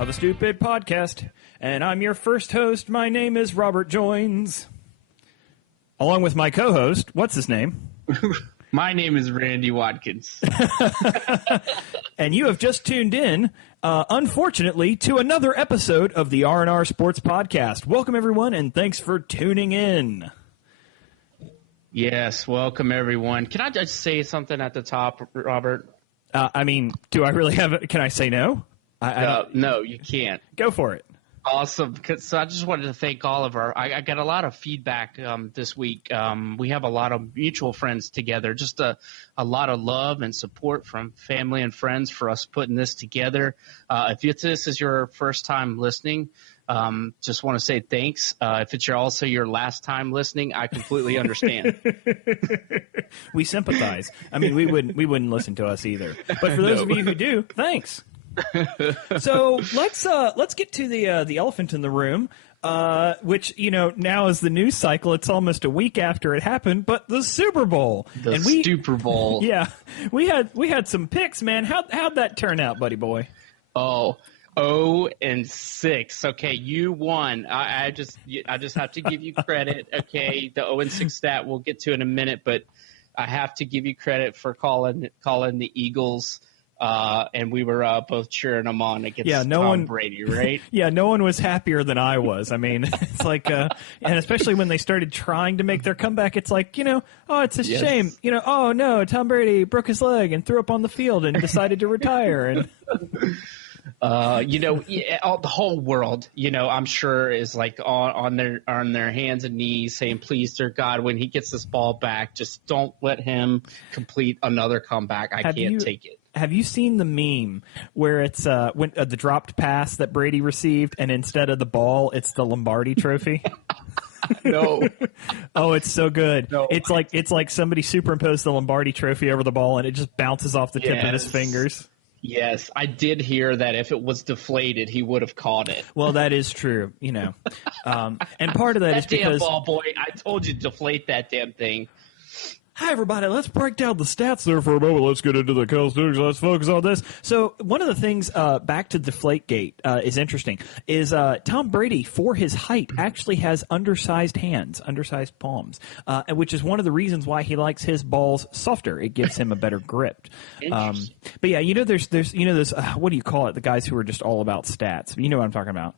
of the Stupid Podcast, and I'm your first host. My name is Robert Joins, along with my co-host. What's his name? My name is Randy Watkins. And you have just tuned in, unfortunately, to another episode of the R&R Sports Podcast. Welcome, everyone, and thanks for tuning in. Yes, welcome, everyone. Can I just say something at the top, Robert? Do I really have it? Can I say no? No, you can't. Go for it. Awesome. So I just wanted to thank all of I got a lot of feedback this week. We have a lot of mutual friends together, just a lot of love and support from family and friends for us putting this together. If this is your first time listening, just want to say thanks. If it's also your last time listening, I completely understand. We sympathize. We wouldn't listen to us either. But for those of you who do, thanks. So let's get to the elephant in the room, which now is the news cycle. It's almost a week after it happened, but the Super Bowl, Super Bowl. Yeah, we had some picks, man. How'd that turn out, buddy boy? 0-6. Okay, you won. I just have to give you credit. Okay, the 0-6 stat we'll get to in a minute, but I have to give you credit for calling the Eagles. And we were both cheering them on against Tom Brady, right? Yeah, no one was happier than I was. It's like, and especially when they started trying to make their comeback, it's like, it's a shame. Oh no, Tom Brady broke his leg and threw up on the field and decided to retire. And the whole world, I'm sure is like on their hands and knees saying, please, dear God, when he gets this ball back, just don't let him complete another comeback. I can't take it. Have you seen the meme where it's the dropped pass that Brady received, and instead of the ball, it's the Lombardi Trophy? No. Oh, it's so good. No. It's like somebody superimposed the Lombardi Trophy over the ball, and it just bounces off the tip of his fingers. Yes, I did hear that if it was deflated, he would have caught it. Well, that is true, And part of that is because damn ball boy, I told you to deflate that damn thing. Hi, everybody. Let's break down the stats there for a moment. Let's get into the Cowboys. Let's focus on this. So one of the things back to Deflategate is interesting is Tom Brady, for his height, actually has undersized hands, undersized palms, which is one of the reasons why he likes his balls softer. It gives him a better grip. But yeah, there's those what do you call it? The guys who are just all about stats. You know what I'm talking about.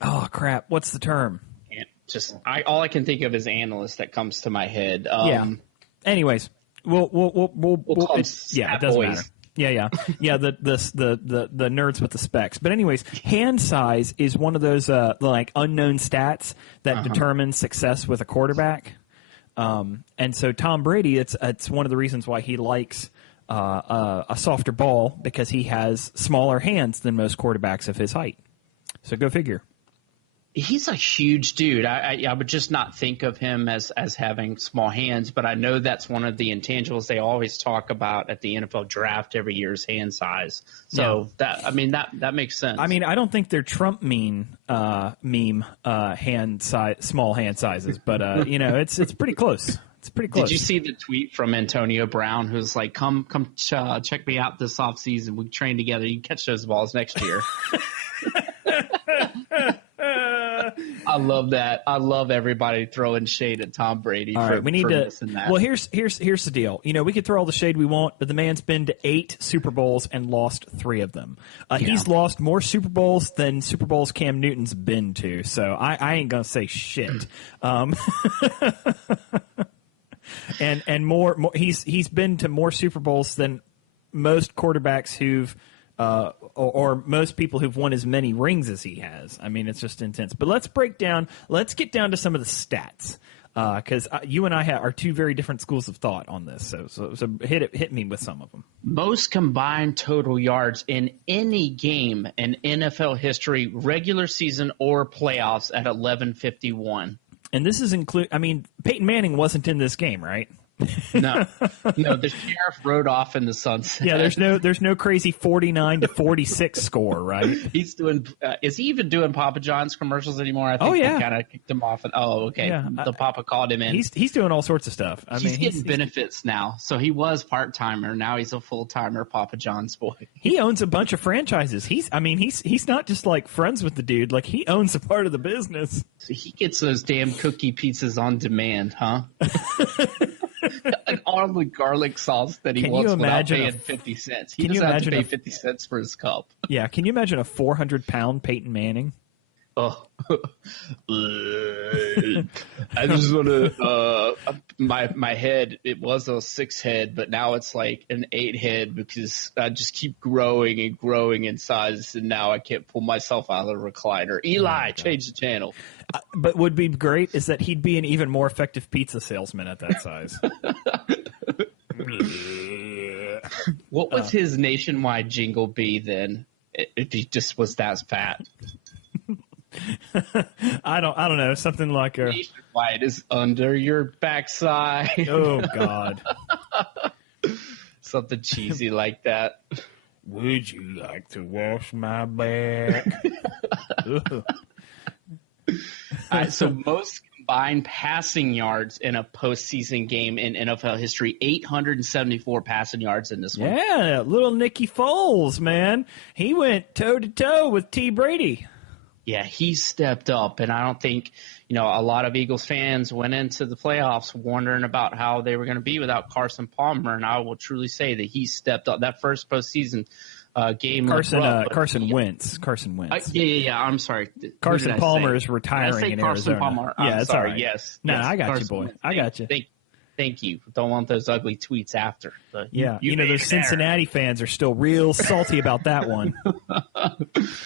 Oh crap! What's the term? All I can think of is analyst that comes to my head. Yeah. Anyways, we'll call it doesn't matter. Yeah. The nerds with the specs. But anyways, hand size is one of those unknown stats that determines success with a quarterback. And so Tom Brady, it's one of the reasons why he likes a softer ball, because he has smaller hands than most quarterbacks of his height. So go figure. He's a huge dude. I would just not think of him as having small hands, but I know that's one of the intangibles they always talk about at the NFL draft every year is hand size. So that makes sense. I don't think they're Trump meme hand size, small hand sizes, but it's pretty close. It's pretty close. Did you see the tweet from Antonio Brown, who's like, come check me out this offseason. We train together. You can catch those balls next year. I love that. I love everybody throwing shade at Tom Brady. All right, we need to. Well, here's the deal. We could throw all the shade we want, but the man's been to 8 Super Bowls and lost 3 of them. He's lost more Super Bowls than Super Bowls Cam Newton's been to. So I ain't gonna say shit. And more. He's been to more Super Bowls than most quarterbacks who've. Or most people who've won as many rings as he has. It's just intense. But let's get down to some of the stats, because you and I are two very different schools of thought on this. So hit me with some of them. Most combined total yards in any game in NFL history, regular season or playoffs, at 1151. And this is Peyton Manning wasn't in this game, right? No, the sheriff rode off in the sunset. Yeah, there's no crazy 49-46 score, right? He's doing. Is he even doing Papa John's commercials anymore? I think they kind of kicked him off. And okay, yeah, the Papa called him in. He's doing all sorts of stuff. He's getting benefits now. So he was part timer. Now he's a full timer Papa John's boy. He owns a bunch of franchises. He's not just like friends with the dude. Like he owns a part of the business. So he gets those damn cookie pizzas on demand, huh? And all the garlic sauce that he wants without paying 50 cents. He doesn't have to pay 50 cents for his cup. Yeah, can you imagine a 400-pound Peyton Manning? Oh, I just want to. My head. It was a 6 head, but now it's like an 8 head because I just keep growing and growing in size, and now I can't pull myself out of the recliner. Eli, change the channel. But would be great is that he'd be an even more effective pizza salesman at that size. What would his nationwide jingle be then? If he just was that fat. I don't know, something like a nationwide is under your backside. Oh God. Something cheesy like that. Would you like to wash my back? All right, so most combined passing yards in a postseason game in NFL history, 874 passing yards in this one. Yeah, little Nicky Foles, man. He went toe-to-toe with T. Brady. Yeah, he stepped up, and I don't think, a lot of Eagles fans went into the playoffs wondering about how they were going to be without Carson Palmer, and I will truly say that he stepped up. That first postseason game. Carson Wentz. Yeah. I'm sorry. Carson Palmer is retiring in Carson Arizona. Palmer? I'm sorry. Right. Yes. No, yes, I got Carson you, boy. Wentz. I got you. Thank you. Don't want those ugly tweets after. Yeah, those Cincinnati fans are still real salty about that one.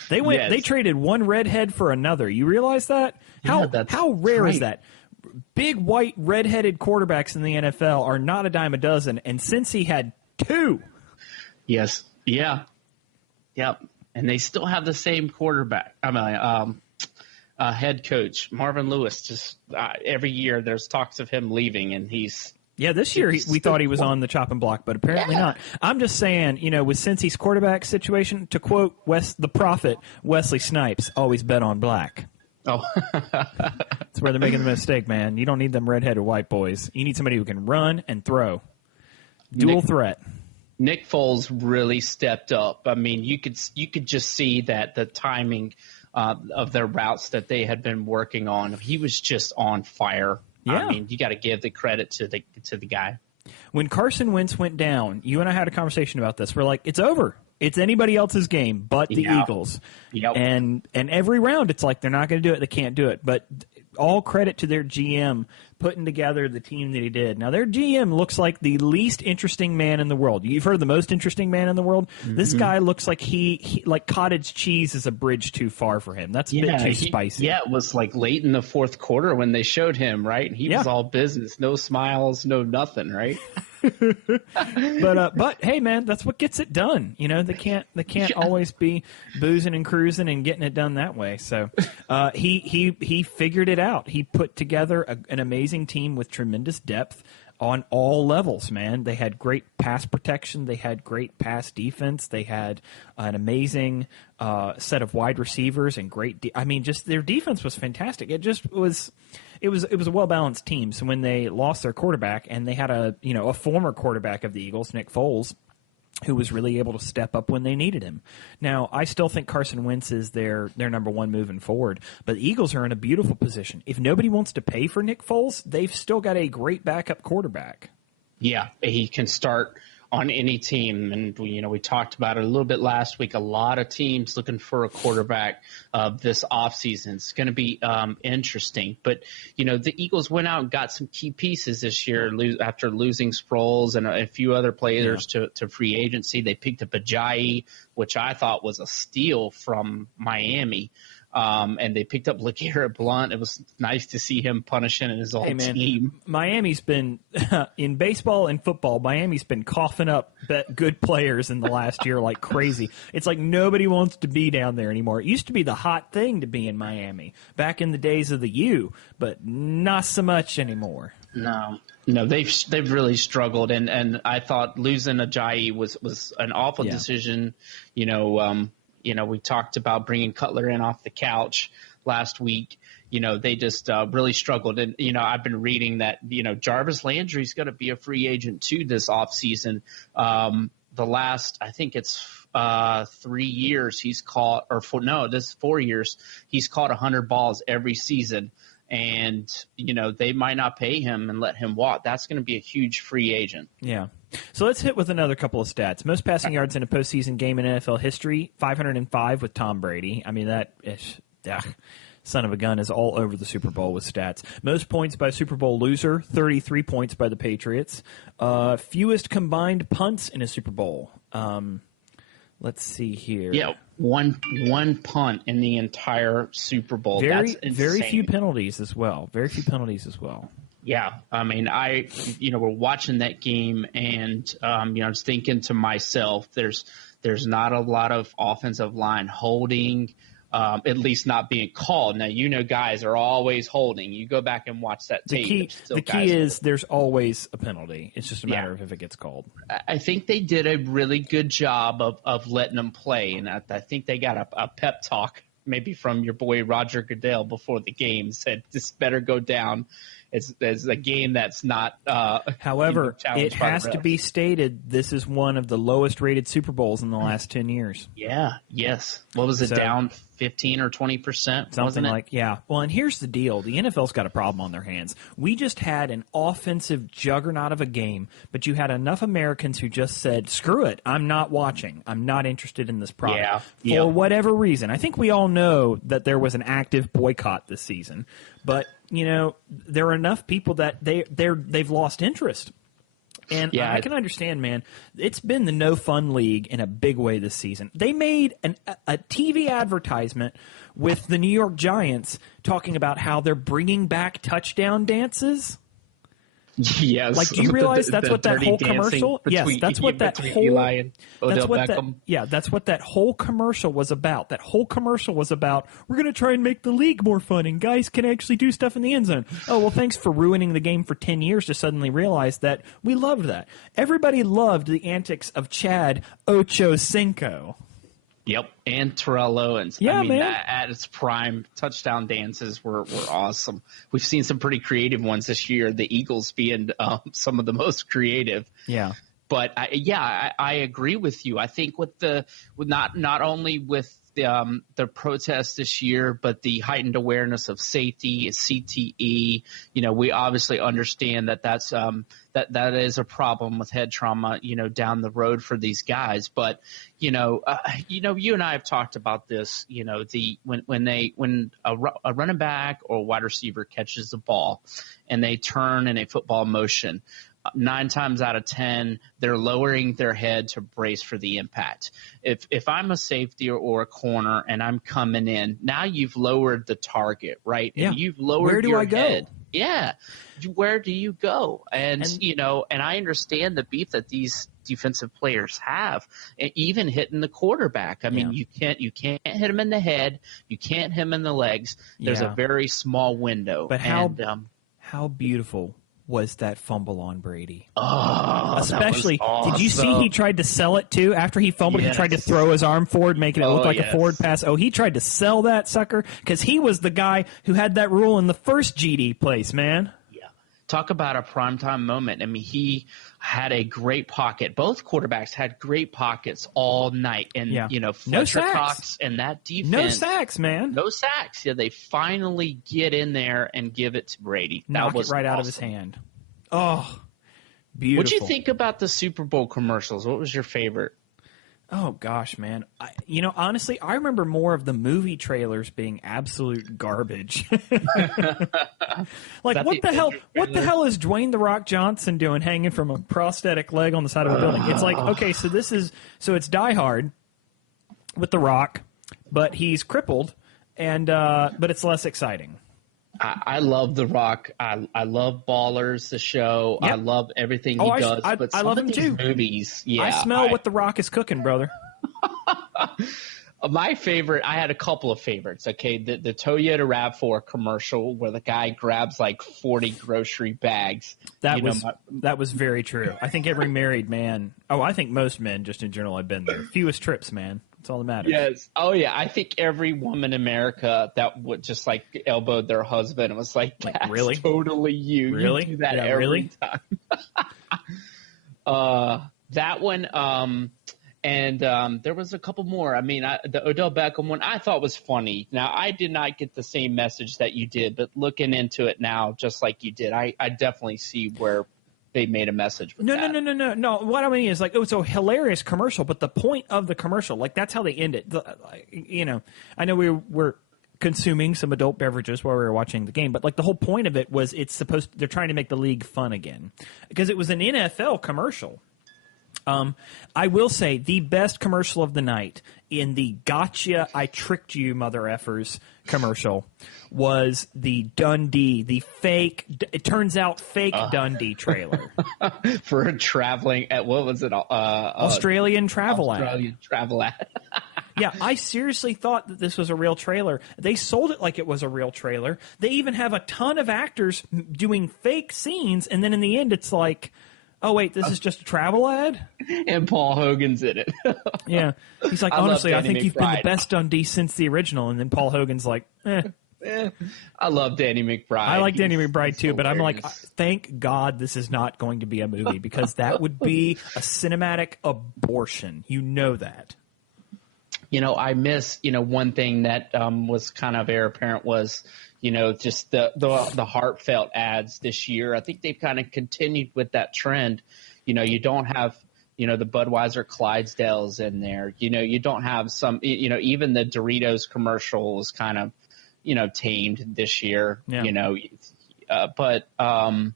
They traded one redhead for another. You realize that? How rare is that? Big white redheaded quarterbacks in the NFL are not a dime a dozen, and Cincy had 2. Yes. Yeah. Yep. And they still have the same quarterback. Head coach Marvin Lewis. Just every year there's talks of him leaving, and he's this year we thought he was on the chopping block, but apparently not. I'm just saying, with Cincy's quarterback situation, to quote the prophet Wesley Snipes, always bet on black. Oh, that's where they're making the mistake, man. You don't need them redheaded white boys. You need somebody who can run and throw. Dual threat. Nick Foles really stepped up. I mean, you could just see that the timing of their routes that they had been working on, he was just on fire. Yeah. I mean, you got to give the credit to the guy. When Carson Wentz went down, you and I had a conversation about this. We're like, it's over. It's anybody else's game but the Eagles. Yep. And every round, it's like they're not going to do it. They can't do it. But all credit to their GM putting together the team that he did. Now, their GM looks like the least interesting man in the world. You've heard the most interesting man in the world? Mm-hmm. This guy looks like he like cottage cheese is a bridge too far for him. That's a bit too spicy. Yeah, it was like late in the fourth quarter when they showed him, right? He was all business, no smiles, no nothing, right? But hey, man, that's what gets it done. They can't always be boozing and cruising and getting it done that way. So he figured it out. He put together an amazing team with tremendous depth on all levels, man. They had great pass protection. They had great pass defense. They had an amazing set of wide receivers and great. Just their defense was fantastic. It just was. It was a well-balanced team. So when they lost their quarterback, and they had a former quarterback of the Eagles, Nick Foles, who was really able to step up when they needed him. Now, I still think Carson Wentz is their number one moving forward, but the Eagles are in a beautiful position. If nobody wants to pay for Nick Foles, they've still got a great backup quarterback. Yeah, he can start on any team, and we talked about it a little bit last week. A lot of teams looking for a quarterback this offseason. It's going to be interesting. But the Eagles went out and got some key pieces this year after losing Sproles and a few other players to free agency. They picked up Ajayi, which I thought was a steal from Miami. And they picked up LeGarrette Blount. It was nice to see him punishing his old team. Miami's been, in baseball and football, Miami's been coughing up good players in the last year like crazy. It's like nobody wants to be down there anymore. It used to be the hot thing to be in Miami back in the days of the U, but not so much anymore. No, they've really struggled, and I thought losing Ajayi was an awful decision. We talked about bringing Cutler in off the couch last week. They just really struggled, and I've been reading that Jarvis Landry's going to be a free agent too this offseason. The last, I think it's 3 years he's caught, this 4 years he's caught 100 balls every season. And, they might not pay him and let him walk. That's going to be a huge free agent. Yeah. So let's hit with another couple of stats. Most passing yards in a postseason game in NFL history, 505 with Tom Brady. I mean, that is, son of a gun is all over the Super Bowl with stats. Most points by Super Bowl loser, 33 points by the Patriots. Fewest combined punts in a Super Bowl. Let's see here. Yeah, one punt in the entire Super Bowl. That's insane. Very few penalties as well. Yeah, I mean, we're watching that game, and I was thinking to myself, there's not a lot of offensive line holding. At least not being called. Now, guys are always holding. You go back and watch that tape. The key is there's always a penalty. It's just a matter of if it gets called. I think they did a really good job of letting them play, and I think they got a pep talk maybe from your boy Roger Goodell before the game, said this better go down. It's a game that's not. However, it has to be stated this is one of the lowest rated Super Bowls in the last 10 years. Yeah. Yes. What was it? Down 15 or 20%? Something like, yeah. Well, and here's the deal. The NFL's got a problem on their hands. We just had an offensive juggernaut of a game, but you had enough Americans who just said, screw it, I'm not watching. I'm not interested in this product. Yeah. For whatever reason. I think we all know that there was an active boycott this season. But, there are enough people that they've lost interest. And I can understand, man. It's been the no fun league in a big way this season. They made a TV advertisement with the New York Giants talking about how they're bringing back touchdown dances. Yes. Like, do you realize that's what that whole commercial? Yes, that's what that whole. Eli and Odell Beckham. That's what that whole commercial was about. That whole commercial was about. We're going to try and make the league more fun, and guys can actually do stuff in the end zone. Oh well, thanks for ruining the game for 10 years to suddenly realize that we loved that. Everybody loved the antics of Chad Ochocinco. Yep, and Terrell Owens. Yeah, man. At its prime, touchdown dances were awesome. We've seen some pretty creative ones this year, the Eagles being some of the most creative. Yeah. But, I agree with you. I think not only with the protests this year, but the heightened awareness of safety, CTE. We obviously understand that is a problem with head trauma, down the road for these guys. But, you and I have talked about this, when a running back or a wide receiver catches the ball and they turn in a football motion, 9 times out of 10, they're lowering their head to brace for the impact. If I'm a safety or a corner and I'm coming in, now you've lowered the target, right? Yeah. And you've lowered Where do your I go? head. Yeah. Where do you go? And I understand the beef that these defensive players have, even hitting the quarterback. I mean, you can't hit him in the head. You can't hit him in the legs. There's a very small window. But how beautiful was that fumble on Brady? Oh, especially, that was awesome. Did you see he tried to sell it too? After he fumbled, He tried to throw his arm forward, making it look like a forward pass. Oh, he tried to sell that sucker because he was the guy who had that rule in the first GD place, man. Yeah. Talk about a primetime moment. I mean, he had a great pocket. Both quarterbacks had great pockets all night. And, Fletcher Cox and that defense. No sacks, man. No sacks. Yeah, they finally get in there and give it to Brady. Knock it right out of his hand. Oh, beautiful. What'd you think about the Super Bowl commercials? What was your favorite? Oh, gosh, man. Honestly, I remember more of the movie trailers being absolute garbage. Like, what the hell is Dwayne "The Rock" Johnson doing hanging from a prosthetic leg on the side of a building? It's like, okay, so it's Die Hard with The Rock, but he's crippled, and but it's less exciting. I love The Rock. I love Ballers, the show. Yep. I love everything he does. I love him too. Movies, I smell what The Rock is cooking, brother. My favorite, I had a couple of favorites. Okay, the Toyota RAV4 commercial where the guy grabs like 40 grocery bags. That was very true. I think every married man, I think most men just in general have been there. Fewest trips, man. That's all that matters. Yes. Oh yeah. I think every woman in America that would just like elbowed their husband and was like, "That's really? totally you. Really? You do that every time." That one. And there was a couple more. I mean, the Odell Beckham one I thought was funny. Now, I did not get the same message that you did, but looking into it now, just like you did, I definitely see where they made a message with that. No. What I mean is like, it's a hilarious commercial, but the point of the commercial, like that's how they end it. I know we're consuming some adult beverages while we were watching the game, but like the whole point of it was they're trying to make the league fun again because it was an NFL commercial. I will say the best commercial of the night in the "Gotcha, I tricked you, mother effers" commercial was the Dundee, the fake. It turns out fake Dundee trailer for a traveling at what was it? Australian travel ad. Australian travel ad. Yeah, I seriously thought that this was a real trailer. They sold it like it was a real trailer. They even have a ton of actors doing fake scenes, and then in the end, it's like, oh, wait, this is just a travel ad? And Paul Hogan's in it. Yeah. He's like, honestly, I think you've been the best Dundee since the original. And then Paul Hogan's like, I love Danny McBride. I like Danny McBride too, but I'm like, thank God this is not going to be a movie because that would be a cinematic abortion. You know that. I miss, one thing that was kind of air apparent was, just the heartfelt ads this year. I think they've kind of continued with that trend. You don't have, the Budweiser Clydesdales in there. You don't have some, even the Doritos commercial was kind of, tamed this year, Yeah. But I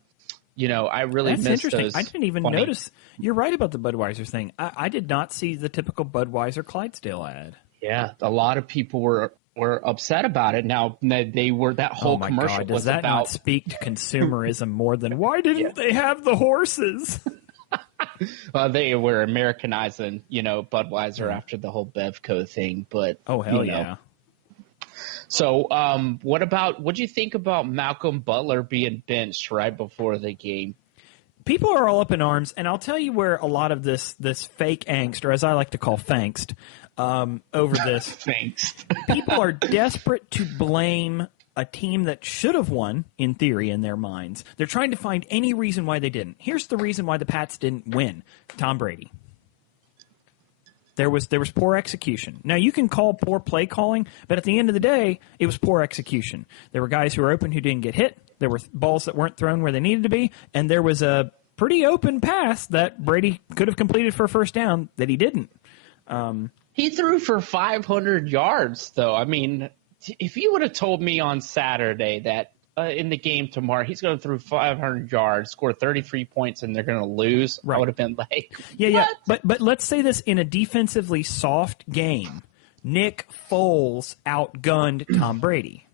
really That's miss interesting. those. I didn't even notice. You're right about the Budweiser thing. I did not see the typical Budweiser Clydesdale ad. Yeah, a lot of people were upset about it. Now they were that whole commercial God, does was that about not speak to consumerism more than why didn't they have the horses? They were Americanizing, Budweiser after the whole Bevco thing. But oh hell yeah. So, what do you think about Malcolm Butler being benched right before the game? People are all up in arms, and I'll tell you where a lot of this fake angst, or as I like to call fangst, over this. Thanks. People are desperate to blame a team that should have won, in theory, in their minds. They're trying to find any reason why they didn't. Here's the reason why the Pats didn't win. Tom Brady. There was poor execution. Now, you can call poor play calling, but at the end of the day, it was poor execution. There were guys who were open who didn't get hit. There were balls that weren't thrown where they needed to be, and there was a pretty open pass that Brady could have completed for a first down that he didn't. He threw for 500 yards, though. I mean, if you would have told me on Saturday that in the game tomorrow he's going to throw 500 yards, score 33 points, and they're going to lose, right. I would have been like, yeah. But let's say this in a defensively soft game. Nick Foles outgunned Tom Brady.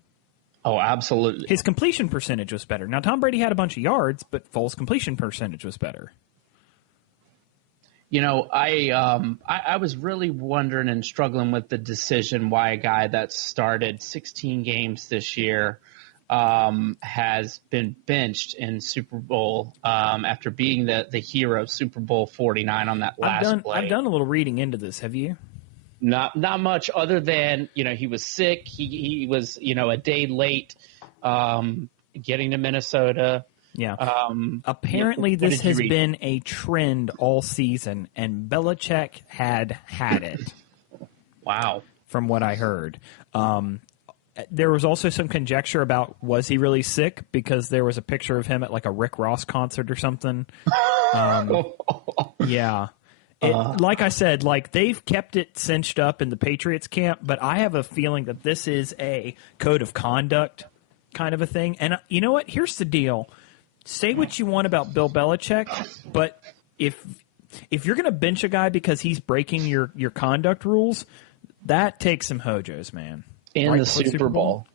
Oh, absolutely. His completion percentage was better. Now, Tom Brady had a bunch of yards, but Foles' completion percentage was better. I was really wondering and struggling with the decision why a guy that started 16 games this year has been benched in Super Bowl after being the hero of Super Bowl 49 on that last play. I've done a little reading into this. Have you? Not much other than, he was sick. He was, a day late getting to Minnesota. Yeah. Apparently this has been a trend all season, and Belichick had it. Wow. From what I heard. There was also some conjecture about was he really sick because there was a picture of him at like a Rick Ross concert or something. Yeah. Like I said, they've kept it cinched up in the Patriots camp, but I have a feeling that this is a code of conduct kind of a thing. And you know what? Here's the deal. Say what you want about Bill Belichick, but if you're going to bench a guy because he's breaking your conduct rules, that takes some hojos, man. In the Super Bowl.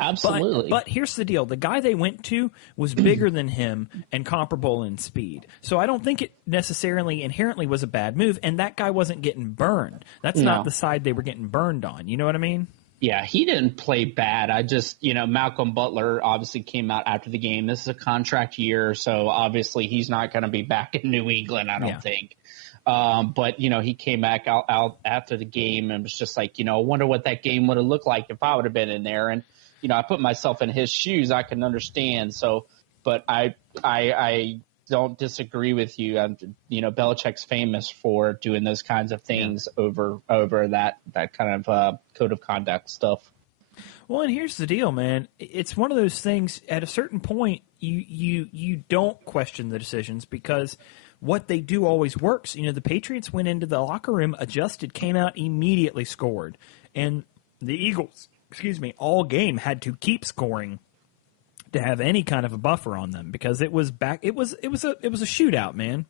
Absolutely. But here's the deal. The guy they went to was bigger than him and comparable in speed. So I don't think it necessarily inherently was a bad move, and that guy wasn't getting burned. That's not the side they were getting burned on. You know what I mean? Yeah, he didn't play bad. I just, Malcolm Butler obviously came out after the game. This is a contract year, so obviously he's not going to be back in New England, I don't think. But, he came back out after the game and was just like, I wonder what that game would have looked like if I would have been in there. And, I put myself in his shoes. I can understand. So, but I don't disagree with you. Belichick's famous for doing those kinds of things over that kind of code of conduct stuff. Well, and here's the deal, man. It's one of those things. At a certain point, you don't question the decisions because what they do always works. The Patriots went into the locker room, adjusted, came out, immediately scored, and the Eagles, all game had to keep scoring to have any kind of a buffer on them because it was back. It was a shootout, man.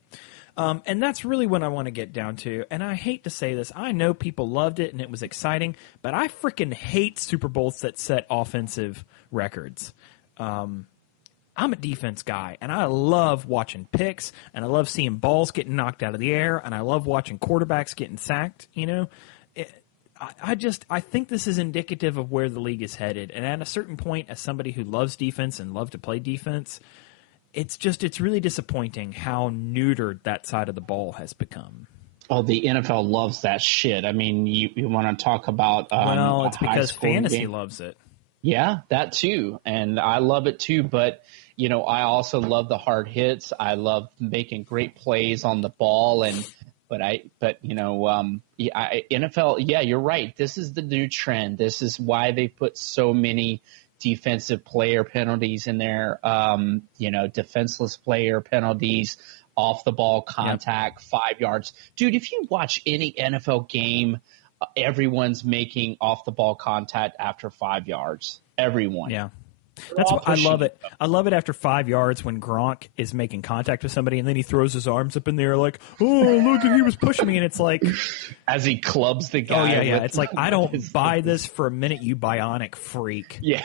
And that's really what I want to get down to. And I hate to say this. I know people loved it and it was exciting, but I freaking hate Super Bowls that set offensive records. I'm a defense guy, and I love watching picks, and I love seeing balls getting knocked out of the air, and I love watching quarterbacks getting sacked. I think this is indicative of where the league is headed. And at a certain point, as somebody who loves defense and love to play defense, it's really disappointing how neutered that side of the ball has become. Oh, the NFL loves that shit. I mean, you want to talk about well, it's because fantasy loves it. Yeah, that too. And I love it too. But, I also love the hard hits. I love making great plays on the ball. NFL, yeah, you're right. This is the new trend. This is why they put so many defensive player penalties in there, defenseless player penalties, off the ball contact, 5 yards. Dude, if you watch any NFL game, everyone's making off the ball contact after 5 yards. Everyone. Yeah. That's what I love it. I love it after 5 yards when Gronk is making contact with somebody and then he throws his arms up in the air like, oh, look, and he was pushing me. And it's like, as he clubs the guy. Oh, yeah. It's like, I don't buy this for a minute, you bionic freak. Yeah.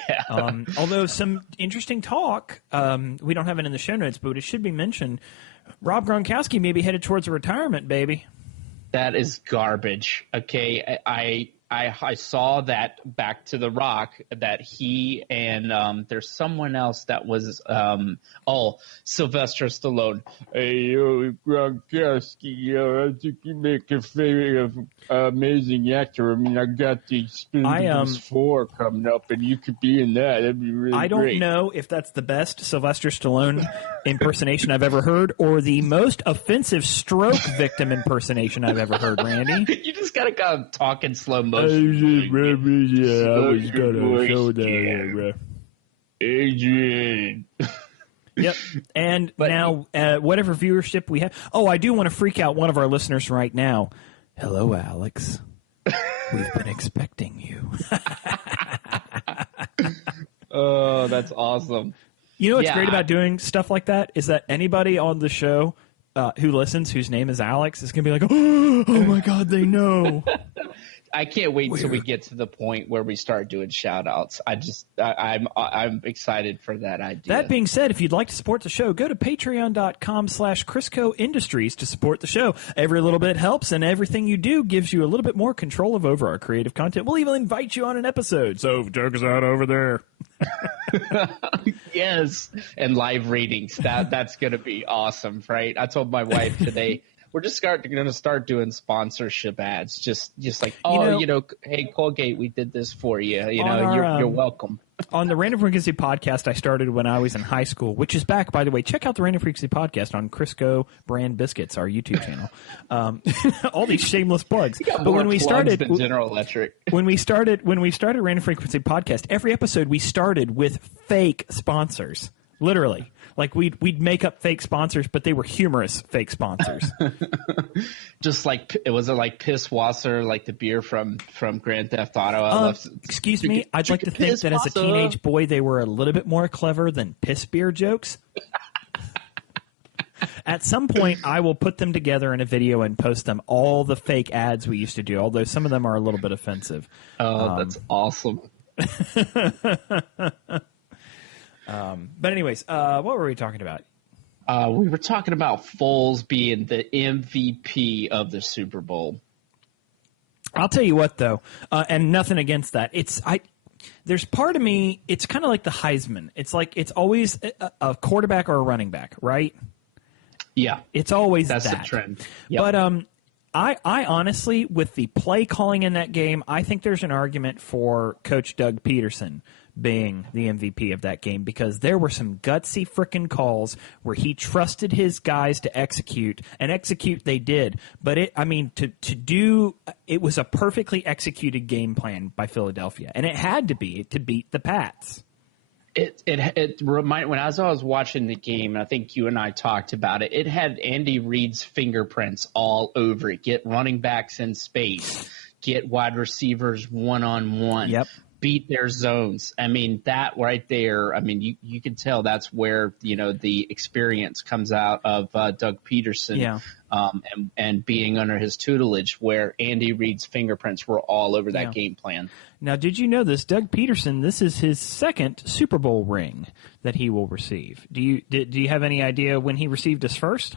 Although some interesting talk, we don't have it in the show notes, but it should be mentioned. Rob Gronkowski may be headed towards a retirement, baby. That is garbage. Okay. I saw that Back to the Rock that he and there's someone else that was Sylvester Stallone. Hey, Gronkowski, I think you make a very amazing actor. I mean, I got the Expendables 4 coming up, and you could be in that. That'd be really great. I don't know if that's the best Sylvester Stallone impersonation I've ever heard or the most offensive stroke victim impersonation I've ever heard, Randy. You just got to kind of talk in slow motion. Yeah, I was gonna show that, Adrian. Yep. And now, whatever viewership we have. Oh, I do want to freak out one of our listeners right now. Hello, Alex. We've been expecting you. Oh, that's awesome. You know what's great about doing stuff like that is that anybody on the show who listens, whose name is Alex, is going to be like, oh my God, they know. I can't wait till we get to the point where we start doing shout outs. I'm excited for that idea. That being said, if you'd like to support the show, go to patreon.com/Chrisco Industries to support the show. Every little bit helps, and everything you do gives you a little bit more control over our creative content. We'll even invite you on an episode. So check us out over there. Yes. And live readings. That's going to be awesome, right? I told my wife today, we're just going to start doing sponsorship ads. Just like, hey, Colgate, we did this for you. You're welcome. On the Random Frequency podcast I started when I was in high school, which is back, by the way. Check out the Random Frequency podcast on Chrisco Brand Biscuits, our YouTube channel. All these shameless plugs. But when we started General Electric, when we started Random Frequency podcast, every episode we started with fake sponsors. Literally. Like we'd make up fake sponsors, but they were humorous fake sponsors. Just like was it like Piss Wasser, like the beer from Grand Theft Auto? Excuse me, I'd like to think that as a teenage boy, they were a little bit more clever than piss beer jokes. At some point, I will put them together in a video and post them. All the fake ads we used to do, although some of them are a little bit offensive. Oh, that's awesome. But anyways, what were we talking about? We were talking about Foles being the MVP of the Super Bowl. I'll tell you what, though, and nothing against that. There's part of me, it's kind of like the Heisman. It's like it's always a quarterback or a running back, right? Yeah. It's always that's that. the trend. Yep. But I honestly, with the play calling in that game, I think there's an argument for Coach Doug Peterson being the MVP of that game because there were some gutsy frickin' calls where he trusted his guys to execute, and execute they did. But it was a perfectly executed game plan by Philadelphia, and it had to be to beat the Pats. It reminded when as I was watching the game, and I think you and I talked about it. It had Andy Reid's fingerprints all over it. Get running backs in space, get wide receivers one-on-one. Yep. Beat their zones. I mean, that right there, I mean, you can tell that's where, the experience comes out of Doug Peterson and being under his tutelage, where Andy Reid's fingerprints were all over that game plan. Now, did you know this? Doug Peterson, this is his second Super Bowl ring that he will receive. Do you have any idea when he received his first?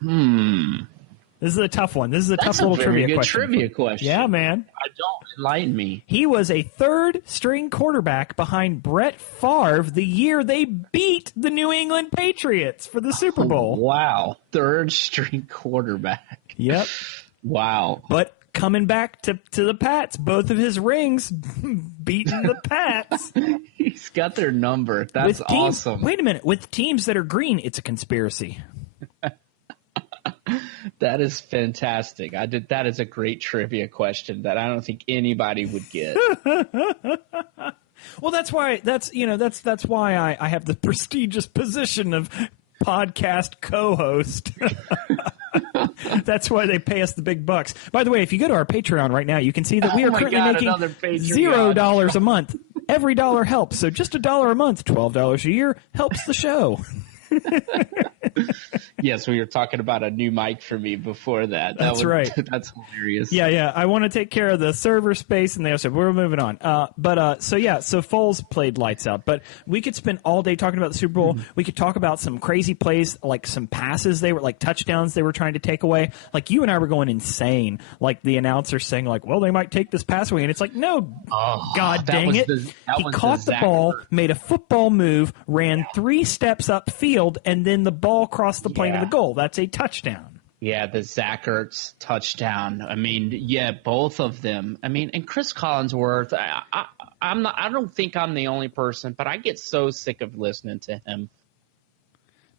This is a tough one. This is a tough little trivia question. Trivia question. Yeah, man. I don't. Enlighten me. He was a third-string quarterback behind Brett Favre the year they beat the New England Patriots for the Super Bowl. Wow. Third-string quarterback. Yep. Wow. But coming back to the Pats, both of his rings beating the Pats. He's got their number. That's awesome. Wait a minute. With teams that are green, it's a conspiracy. That is fantastic. That is a great trivia question that I don't think anybody would get. Well, that's why I have the prestigious position of podcast co-host. That's why they pay us the big bucks. By the way, if you go to our Patreon right now, you can see that we are currently making $0 a month. Every dollar helps. So just $1 a month, $12 a year helps the show. Yes, we were talking about a new mic for me before that. That's right. That's hilarious. Yeah. I want to take care of the server space, and they said we're moving on. So Foles played lights out. But we could spend all day talking about the Super Bowl. We could talk about some crazy plays, like some passes they were like touchdowns they were trying to take away. Like you and I were going insane. Like the announcer saying, like, well, they might take this pass away, and it's like, no, God dang it! He caught the ball, made a football move, ran 3 steps upfield, and then the ball crossed the plane of the goal. That's a touchdown. Yeah, the Zach Ertz touchdown. I mean, yeah, both of them. I mean, and Chris Collinsworth, I don't think I'm the only person, but I get so sick of listening to him.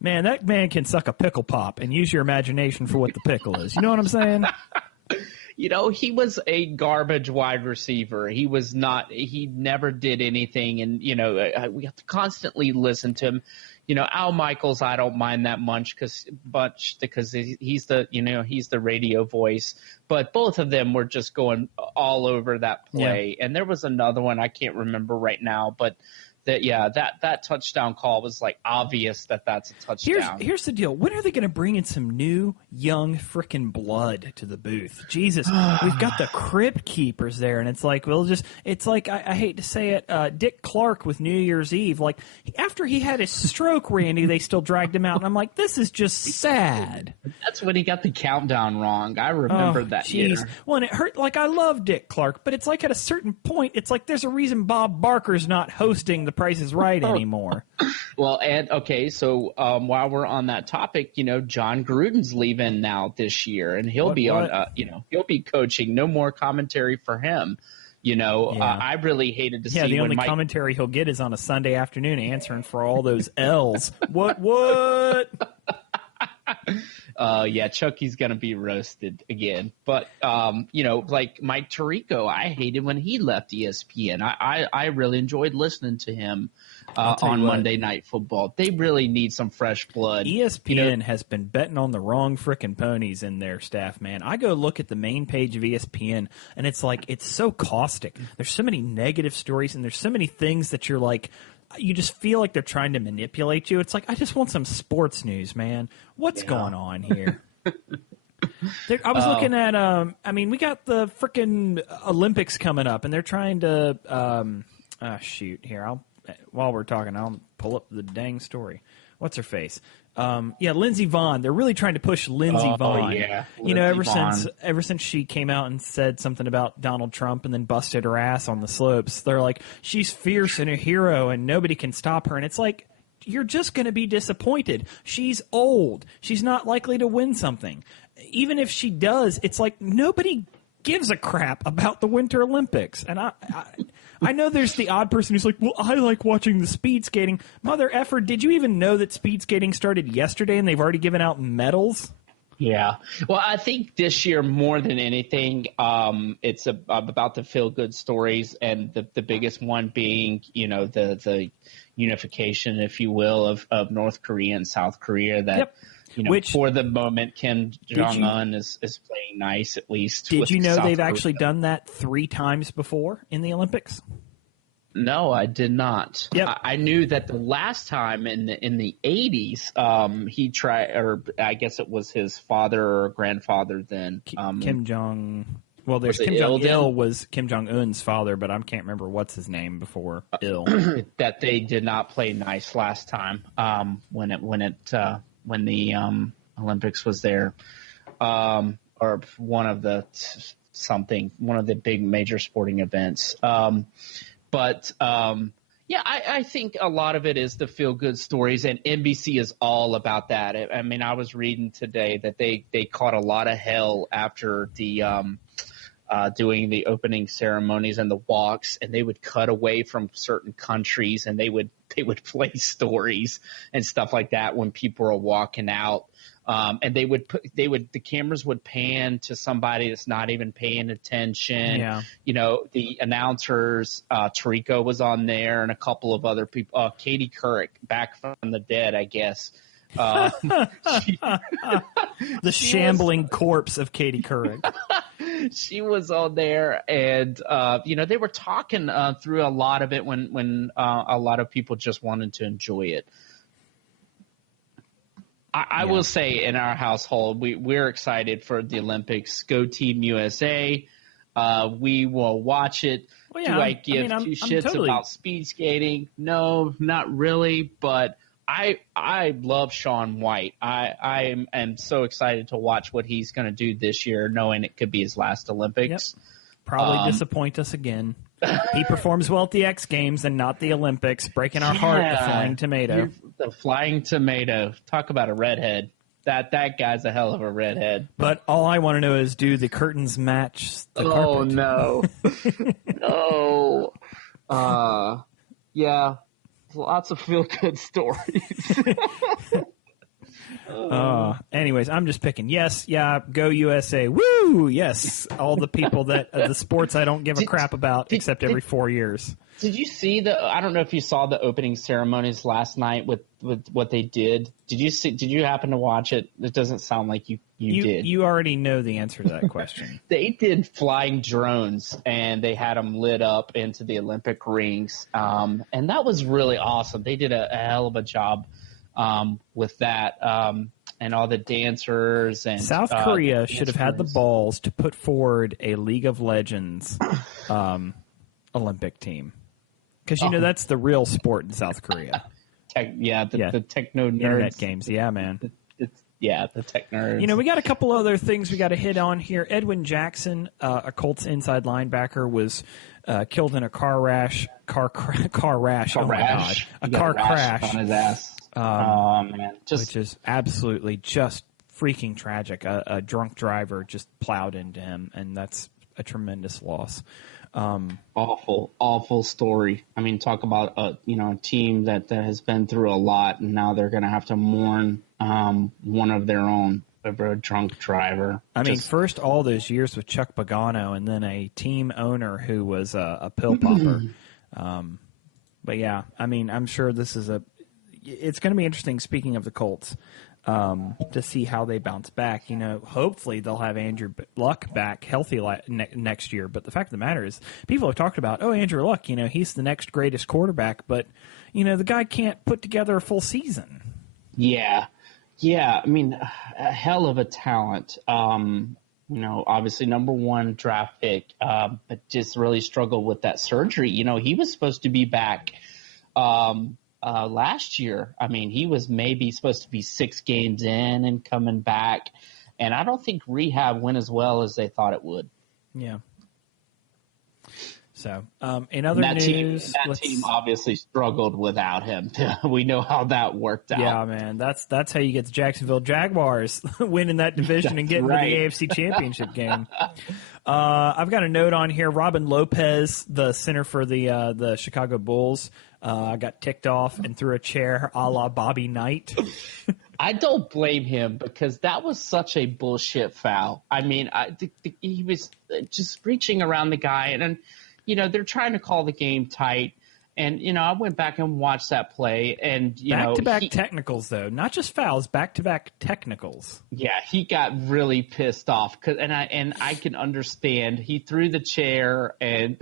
Man, that man can suck a pickle pop and use your imagination for what the pickle is. You know what I'm saying? He was a garbage wide receiver. He never did anything. And, we have to constantly listen to him. Al Michaels, I don't mind that much because he's the radio voice. But both of them were just going all over that play. Yeah. And there was another one I can't remember right now, but that touchdown call was like obvious that's a touchdown. Here's the deal. When are they going to bring in some new, young, frickin' blood to the booth? Jesus, we've got the crypt keepers there, and it's like I hate to say it, Dick Clark with New Year's Eve. Like after he had his stroke, Randy, they still dragged him out, and I'm like, this is just sad. That's when he got the countdown wrong. I remember that year. Well, and it hurt. Like I love Dick Clark, but it's like at a certain point, it's like there's a reason Bob Barker's not hosting the Price is Right anymore. Well, and okay, so while we're on that topic, John Gruden's leaving now this year, and he'll be coaching. No more commentary for him. I really hated to see. Yeah, the only commentary he'll get is on a Sunday afternoon answering for all those L's. What? Chucky's going to be roasted again. But, like Mike Tirico, I hated when he left ESPN. I really enjoyed listening to him on Monday Night Football. They really need some fresh blood. ESPN has been betting on the wrong frickin' ponies in their staff, man. I go look at the main page of ESPN, and it's like it's so caustic. There's so many negative stories, and there's so many things that you're like – you just feel like they're trying to manipulate you. It's like, I just want some sports news, man. What's going on here? I was looking at, we got the freaking Olympics coming up, and they're trying to Shoot. Here, while we're talking, I'll pull up the dang story. What's her face? Lindsey Vonn. They're really trying to push Lindsey Vonn. Yeah. Ever since she came out and said something about Donald Trump and then busted her ass on the slopes, they're like, she's fierce and a hero and nobody can stop her. And it's like, you're just going to be disappointed. She's old. She's not likely to win something. Even if she does, it's like nobody gives a crap about the Winter Olympics. And I know there's the odd person who's like, well, I like watching the speed skating. Mother effer, did you even know that speed skating started yesterday and they've already given out medals? Yeah. Well, I think this year more than anything, it's about the feel-good stories, and the biggest one being, the unification, if you will, of North Korea and South Korea. That, Which, for the moment, Kim Jong-un is playing nice, at least. Did you know South they've Korea. actually done that 3 times before in the Olympics? No, I did not. Yep. I knew that the last time in the 80s, he tried, or I guess it was his father or grandfather then. Kim Jong. Well, there's Kim Jong-il was Kim Jong-un's father, but I can't remember what's his name before Il. That they did not play nice last time when the Olympics was there, or one of the big major sporting events. I think a lot of it is the feel-good stories, and NBC is all about that. I mean, I was reading today that they caught a lot of hell after the doing the opening ceremonies and the walks, and they would cut away from certain countries, and they would play stories and stuff like that when people are walking out. And the cameras would pan to somebody that's not even paying attention. Yeah. The announcers, Tarico was on there, and a couple of other people. Katie Couric, back from the dead, I guess. The shambling corpse of Katie Couric. She was on there, and they were talking through a lot of it when a lot of people just wanted to enjoy it. I will say, in our household, we're excited for the Olympics. Go Team USA. We will watch it. Well, yeah, Do I give two shits about speed skating? No, not really. But I love Shaun White. I am so excited to watch what he's going to do this year, knowing it could be his last Olympics. Yep. Probably disappoint us again. He performs well at the X Games and not the Olympics, breaking our heart, the Flying Tomato. The Flying Tomato. Talk about a redhead. That guy's a hell of a redhead. But all I want to know is, do the curtains match the carpet? Oh, no. No. Yeah. Lots of feel-good stories. Anyways, I'm just picking. Yes, yeah, go USA. Woo! Yes, all the people that the sports I don't give a crap about except every 4 years. Did you see I don't know if you saw the opening ceremonies last night with what they did. Did you happen to watch it? It doesn't sound like you did. You already know the answer to that question. They did flying drones, and they had them lit up into the Olympic rings. And that was really awesome. They did a hell of a job with that, and all the dancers. And South Korea should have had the balls to put forward a League of Legends Olympic team, because that's the real sport in South Korea. The techno nerds. Internet games. Yeah, man. The tech nerds. We got a couple other things we got to hit on here. Edwin Jackson, a Colts inside linebacker, was killed in a car crash. Oh my God. A car crash on his ass. Man. Which is absolutely just freaking tragic. A drunk driver just plowed into him, and that's a tremendous loss. Awful story. I mean, talk about a team that has been through a lot, and now they're going to have to mourn one of their own over a drunk driver. I mean, first all those years with Chuck Pagano, and then a team owner who was a pill popper. But yeah, I mean, I'm sure this is it's going to be interesting, speaking of the Colts, to see how they bounce back. Hopefully they'll have Andrew Luck back healthy next year. But the fact of the matter is, people have talked about, Andrew Luck, he's the next greatest quarterback. But, the guy can't put together a full season. Yeah. I mean, a hell of a talent. obviously number one draft pick, but just really struggled with that surgery. He was supposed to be back last year. I mean, he was maybe supposed to be 6 games in and coming back. And I don't think rehab went as well as they thought it would. Yeah. So, in other news, that team obviously struggled without him. We know how that worked out. Yeah, man, that's how you get the Jacksonville Jaguars winning that division and getting to the AFC Championship game. I've got a note on here. Robin Lopez, the center for the Chicago Bulls, got ticked off and threw a chair a la Bobby Knight. I don't blame him because that was such a bullshit foul. I mean, he was just reaching around the guy, and they're trying to call the game tight. And, I went back and watched that play. And, back-to-back technicals, though. Not just fouls, back-to-back technicals. Yeah, he got really pissed off. And I can understand. He threw the chair and,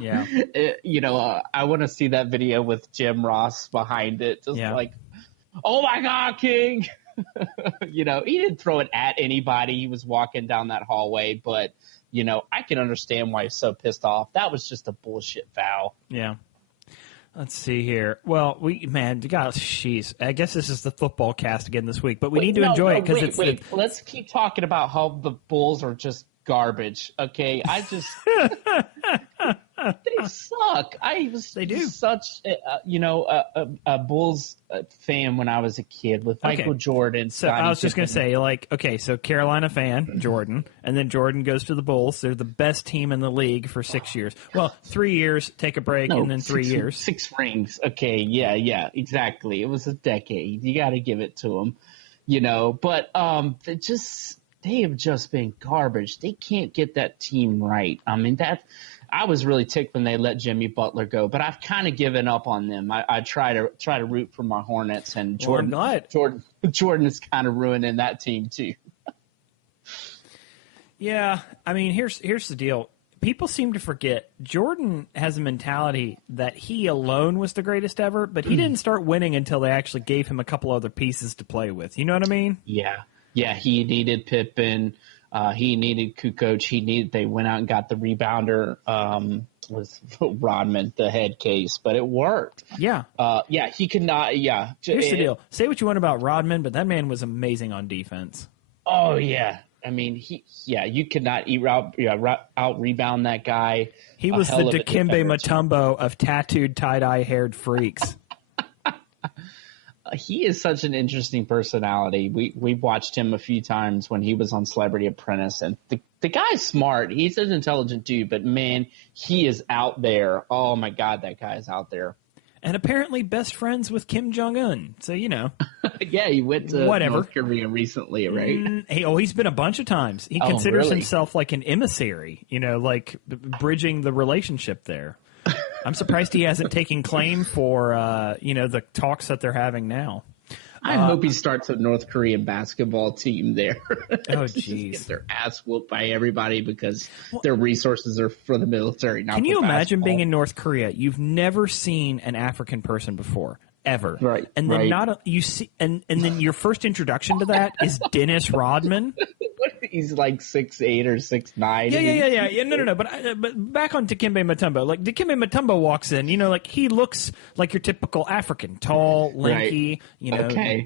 yeah. I want to see that video with Jim Ross behind it. Just like, oh, my God, King. He didn't throw it at anybody. He was walking down that hallway. But, I can understand why he's so pissed off. That was just a bullshit foul. Yeah. Let's see here. Well, jeez. I guess this is the football cast again this week, but we need to enjoy it because let's keep talking about how the Bulls are just garbage. Okay, they suck. They do. Such a Bulls fan when I was a kid with Michael Jordan. So I was just going to say, so Carolina fan, Jordan, and then Jordan goes to the Bulls. They're the best team in the league for 6 years. Well, 3 years, take a break, and then 3 years. 6 rings. Okay, yeah, exactly. It was a decade. You got to give it to them, But they have just been garbage. They can't get that team right. I mean, I was really ticked when they let Jimmy Butler go, but I've kind of given up on them. I try to root for my Hornets, and Jordan is kind of ruining that team too. Yeah, I mean, here's the deal. People seem to forget Jordan has a mentality that he alone was the greatest ever, but he didn't start winning until they actually gave him a couple other pieces to play with. You know what I mean? Yeah. Yeah, he needed Pippen. He needed Kukoc. They went out and got the rebounder with Rodman, the head case, but it worked. Yeah. He could not. Yeah. Here's the deal. Say what you want about Rodman, but that man was amazing on defense. Oh, yeah. I mean, you could not out rebound that guy. He was the Dikembe Mutombo of tattooed, tie-dye haired freaks. He is such an interesting personality. We've watched him a few times when he was on Celebrity Apprentice, and the guy's smart. He's an intelligent dude, but man, he is out there. Oh my God, that guy is out there. And apparently best friends with Kim Jong-un. So, Yeah, he went to North Korea recently, right? He's been a bunch of times. He considers himself like an emissary, like bridging the relationship there. I'm surprised he hasn't taken claim for, the talks that they're having now. I hope he starts a North Korean basketball team there. Oh, jeez. Get their ass whooped by everybody because their resources are for the military, not Can you imagine basketball. being in North Korea? You've never seen an African person before, ever. Right. And then then your first introduction to that is Dennis Rodman. He's like 6'8" or 6'9". Yeah. No. But back on Dikembe Mutombo. Like Dikembe Mutombo walks in, he looks like your typical African, tall, lanky,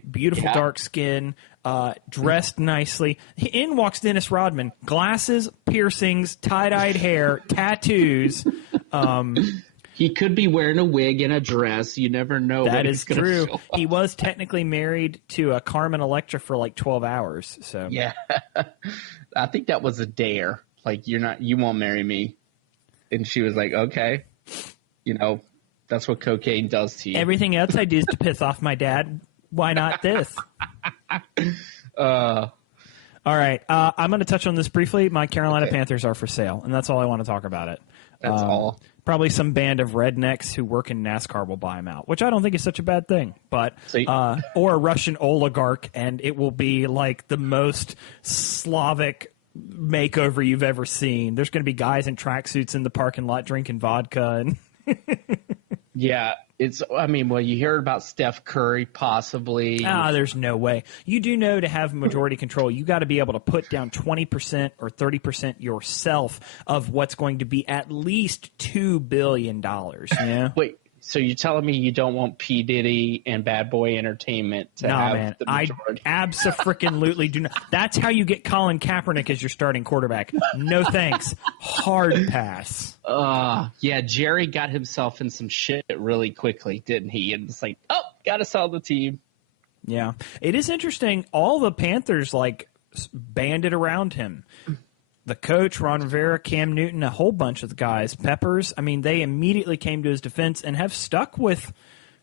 beautiful dark skin, dressed nicely. In walks Dennis Rodman, glasses, piercings, tie-dyed hair, tattoos. He could be wearing a wig and a dress. You never know. That is true. He was technically married to Carmen Electra for like 12 hours. So yeah, I think that was a dare. Like you won't marry me, and she was like, okay, that's what cocaine does to you. Everything else I do is to piss off my dad. Why not this? All right, I'm going to touch on this briefly. My Carolina Panthers are for sale, and that's all I want to talk about it. That's all. Probably some band of rednecks who work in NASCAR will buy them out, which I don't think is such a bad thing. But or a Russian oligarch, and it will be like the most Slavic makeover you've ever seen. There's going to be guys in tracksuits in the parking lot drinking vodka. And yeah, Well, you hear about Steph Curry possibly. There's no way. You do know to have majority control, you got to be able to put down 20% or 30% yourself of what's going to be at least $2 billion. Yeah. Wait, so you're telling me you don't want P. Diddy and Bad Boy Entertainment to have the majority? I abso-freaking-lutely do not. That's how you get Colin Kaepernick as your starting quarterback. No thanks. Hard pass. Yeah, Jerry got himself in some shit really quickly, didn't he? And it's like, gotta sell the team. Yeah. It is interesting. All the Panthers, banded around him. The coach, Ron Rivera, Cam Newton, a whole bunch of the guys, Peppers. I mean, they immediately came to his defense and have stuck with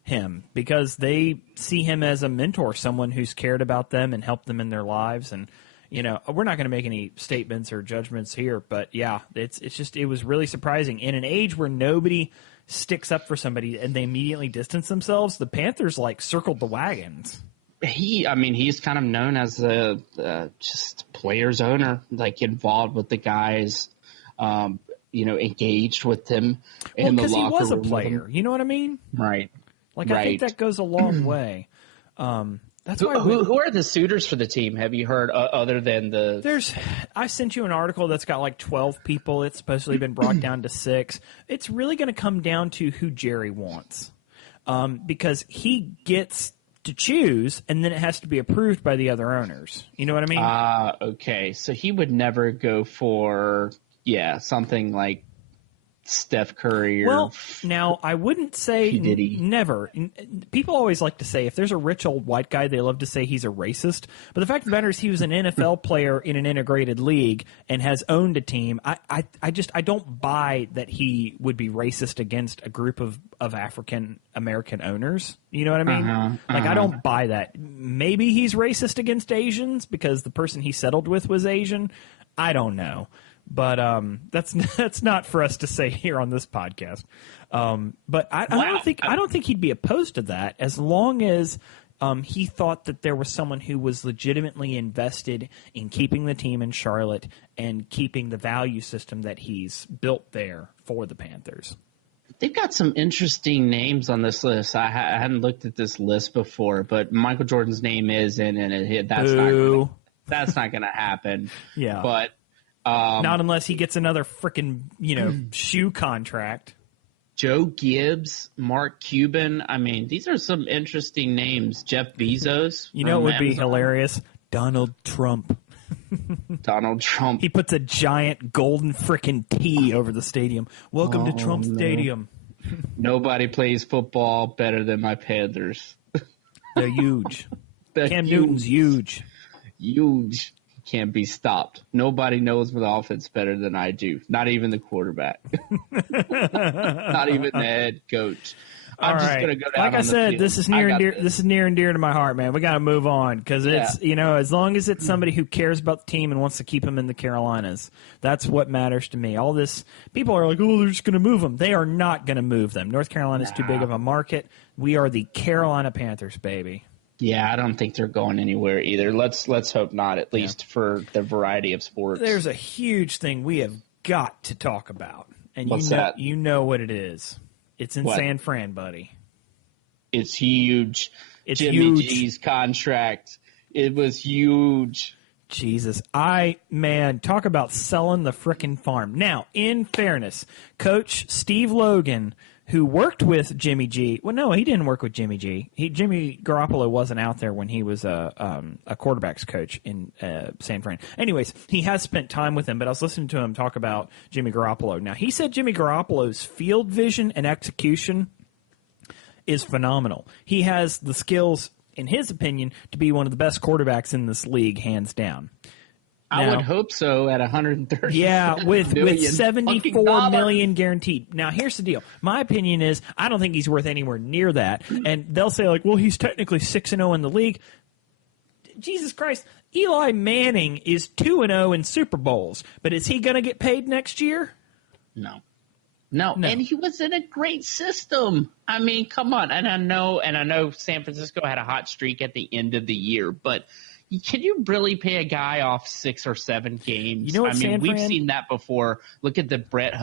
him because they see him as a mentor, someone who's cared about them and helped them in their lives. And, we're not going to make any statements or judgments here, but yeah, it was really surprising. In an age where nobody sticks up for somebody and they immediately distance themselves, the Panthers circled the wagons. He's kind of known as a just player's owner, involved with the guys, engaged with them in the locker room. Because he was a player, you know what I mean? Right. I think that goes a long way. That's why. Who are the suitors for the team? Have you heard other than the? I sent you an article that's got 12 people. It's supposedly been brought down to 6. It's really going to come down to who Jerry wants, because he gets to choose, and then it has to be approved by the other owners. You know what I mean? Okay. So he would never go for something like Steph Curry or now I wouldn't say never. People always like to say if there's a rich old white guy, they love to say he's a racist. But the fact of the matter is he was an NFL player in an integrated league and has owned a team. I don't buy that he would be racist against a group of African American owners. You know what I mean? I don't buy that. Maybe he's racist against Asians because the person he settled with was Asian. I don't know. But that's not for us to say here on this podcast. But I don't think he'd be opposed to that as long as he thought that there was someone who was legitimately invested in keeping the team in Charlotte and keeping the value system that he's built there for the Panthers. They've got some interesting names on this list. I hadn't looked at this list before, but Michael Jordan's name is in it. That's not going to happen. Yeah, but. Not unless he gets another freaking, shoe contract. Joe Gibbs, Mark Cuban. These are some interesting names. Jeff Bezos. You know what would be hilarious? Donald Trump. Donald Trump. He puts a giant golden freaking T over the stadium. Welcome to Trump Stadium. Nobody plays football better than my Panthers. They're huge. Cam Newton's huge. Huge. Can't be stopped. Nobody knows the offense better than I do. Not even the quarterback. Not even the head coach. I'm just gonna go down. Like I said, this is near and dear. This is near and dear to my heart, man. We got to move on because it's as long as it's somebody who cares about the team and wants to keep them in the Carolinas, that's what matters to me. All this people are like, oh, they're just going to move them. They are not going to move them. North Carolina is too big of a market. We are the Carolina Panthers, baby. Yeah, I don't think they're going anywhere either. Let's hope not, at least for the variety of sports. There's a huge thing we have got to talk about, and you know what it is. It's in San Fran, buddy. It's huge. It's Jimmy huge. G's contract. It was huge. Jesus. Talk about selling the frickin' farm. Now, in fairness, Coach Steve Logan, who worked with Jimmy G. Well, no, he didn't work with Jimmy G. Jimmy Garoppolo wasn't out there when he was a quarterback's coach in San Fran. Anyways, he has spent time with him, but I was listening to him talk about Jimmy Garoppolo. Now, he said Jimmy Garoppolo's field vision and execution is phenomenal. He has the skills, in his opinion, to be one of the best quarterbacks in this league, hands down. I would hope so at 130. Yeah, with $74 million guaranteed. Now, here's the deal. My opinion is I don't think he's worth anywhere near that. And they'll say, well, he's technically 6-0 in the league. Jesus Christ, Eli Manning is 2-0 in Super Bowls. But is he going to get paid next year? No. And he was in a great system. Come on. And I know San Francisco had a hot streak at the end of the year, but can you really pay a guy off 6 or 7 games? You know what, we've seen that before. Look at the Brett.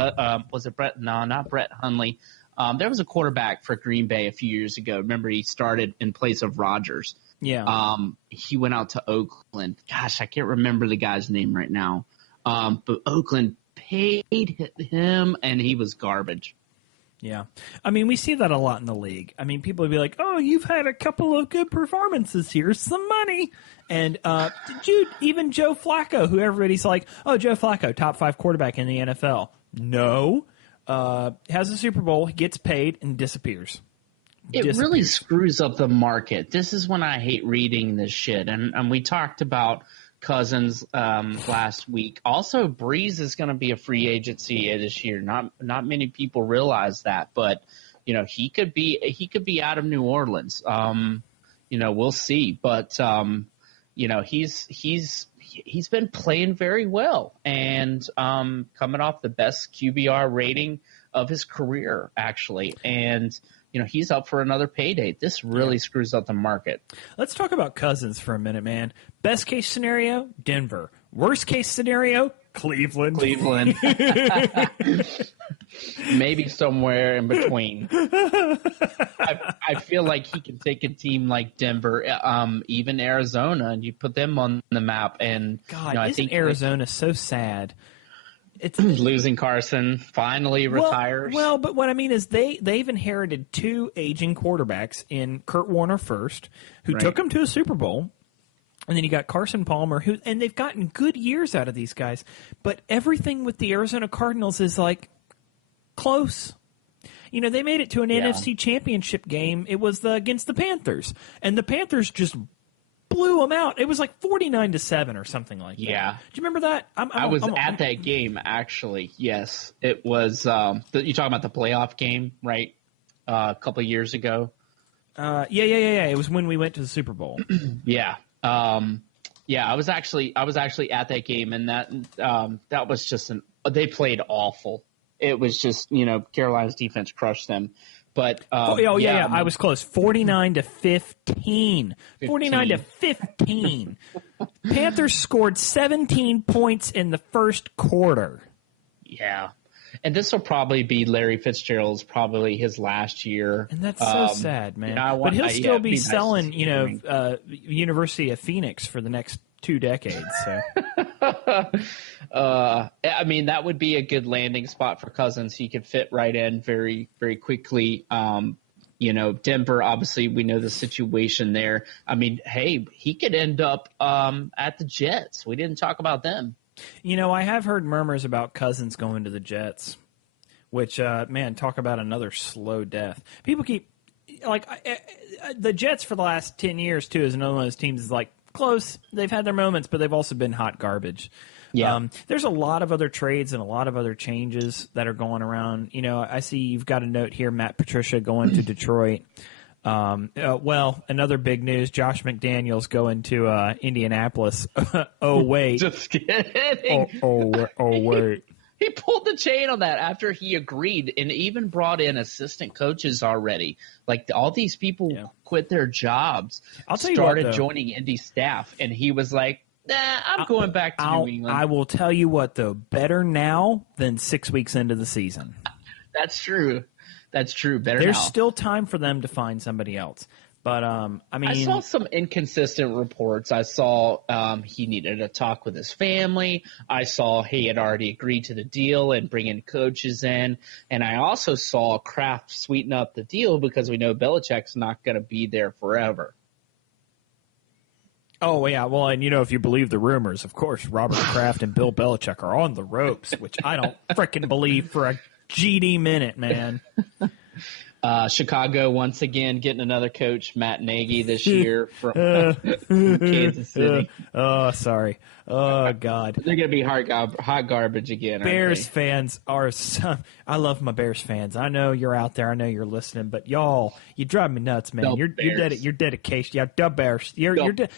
Was it Brett? No, not Brett Hundley. There was a quarterback for Green Bay a few years ago. Remember, he started in place of Rodgers. Yeah. He went out to Oakland. Gosh, I can't remember the guy's name right now. But Oakland paid him, and he was garbage. Yeah. I mean, we see that a lot in the league. I mean, people would be like, oh, you've had a couple of good performances. Here's some money. And even Joe Flacco, who everybody's like, oh, Joe Flacco, top 5 quarterback in the NFL. No. Has a Super Bowl, gets paid, and disappears. It really screws up the market. This is when I hate reading this shit. And we talked about Cousins last week. Also, Breeze is going to be a free agency this year. Not many people realize that, but he could be out of New Orleans. We'll see. But he's been playing very well and coming off the best QBR rating of his career, actually. And he's up for another payday. This really screws up the market. Let's talk about Cousins for a minute, man. Best case scenario, Denver. Worst case scenario, Cleveland. Maybe somewhere in between. I feel like he can take a team like Denver, even Arizona, and you put them on the map. And God, I think Arizona so sad. It's losing Carson, finally retires. Well, but what I mean is they've inherited 2 aging quarterbacks in Kurt Warner first, who took them to a Super Bowl, and then you got Carson Palmer, and they've gotten good years out of these guys. But everything with the Arizona Cardinals is like close. They made it to an NFC Championship game. It was against the Panthers, and the Panthers just blew them out. It was like 49-7 or something like that. Yeah. Do you remember that? I was at that game, actually. Yes. It was you're talking about the playoff game, right? A couple of years ago. Yeah. It was when we went to the Super Bowl. Yeah. I was actually at that game, and that was just they played awful. It was just, Carolina's defense crushed them. But I was close. 49-15. 49-15. Panthers scored 17 points in the first quarter. Yeah. And this will probably be Larry Fitzgerald's probably his last year. And that's so sad, man. But he'll still be selling, University of Phoenix for the next 2 decades. So. I mean, that would be a good landing spot for Cousins. He could fit right in very, very quickly. Denver, obviously, we know the situation there. I mean, hey, he could end up at the Jets. We didn't talk about them. I have heard murmurs about Cousins going to the Jets, which, man, talk about another slow death. People keep, the Jets for the last 10 years, too, is another one of those teams is close. They've had their moments, but they've also been hot garbage. Yeah. There's a lot of other trades and a lot of other changes that are going around. I see you've got a note here, Matt Patricia going to Detroit. Another big news, Josh McDaniels going to Indianapolis. Oh, wait. Just kidding. Oh, wait. He pulled the chain on that after he agreed and even brought in assistant coaches already. All these people quit their jobs, started joining Indy staff, and he was like, nah, I'm going back to New England. I will tell you what, though, better now than 6 weeks into the season. That's true. Better There's now. still time for them to find somebody else. But, I saw some inconsistent reports. I saw he needed a talk with his family. I saw he had already agreed to the deal and bringing coaches in. And I also saw Kraft sweeten up the deal because we know Belichick's not going to be there forever. Oh, yeah. Well, and, if you believe the rumors, of course, Robert Kraft and Bill Belichick are on the ropes, which I don't frickin' believe for a GD minute, man. Chicago, once again, getting another coach, Matt Nagy, this year from Kansas City. Sorry. Oh, God. They're going to be hot garbage again. Bears fans are I love my Bears fans. I know you're out there. I know you're listening. But, y'all, you drive me nuts, man. Your dedication. Yeah, the Bears.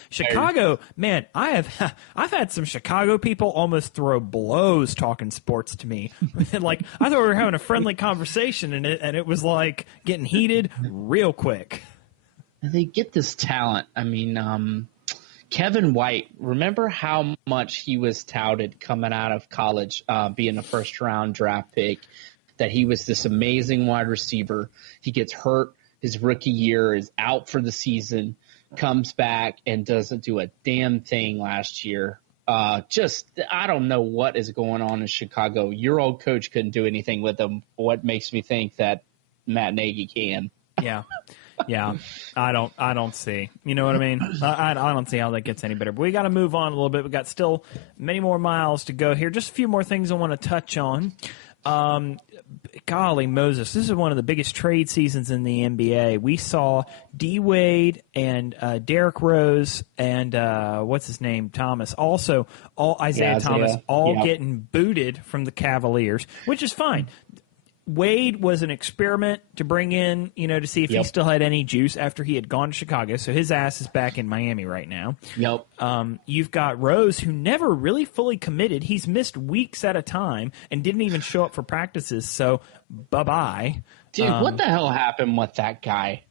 Chicago, man, I've had some Chicago people almost throw blows talking sports to me. I thought we were having a friendly conversation, and it was getting heated real quick. They get this talent. I mean, Kevin White, remember how much he was touted coming out of college, being a first-round draft pick. that he was this amazing wide receiver. He gets hurt his rookie year, is out for the season, comes back and doesn't do a damn thing last year. I don't know what is going on in Chicago. Your old coach couldn't do anything with him. What makes me think that Matt Nagy can? Yeah. Yeah, I don't see. You know what I mean? I don't see how that gets any better. But we got to move on a little bit. We got still many more miles to go here. Just a few more things I want to touch on. Golly Moses, this is one of the biggest trade seasons in the NBA. We saw D Wade and Derrick Rose and what's his name, Thomas. Also, Isaiah Thomas, getting booted from the Cavaliers, which is fine. Wade was an experiment to bring in, to see if he still had any juice after he had gone to Chicago. So his ass is back in Miami right now. Yep. You've got Rose, who never really fully committed. He's missed weeks at a time and didn't even show up for practices. So bye-bye. Dude, what the hell happened with that guy?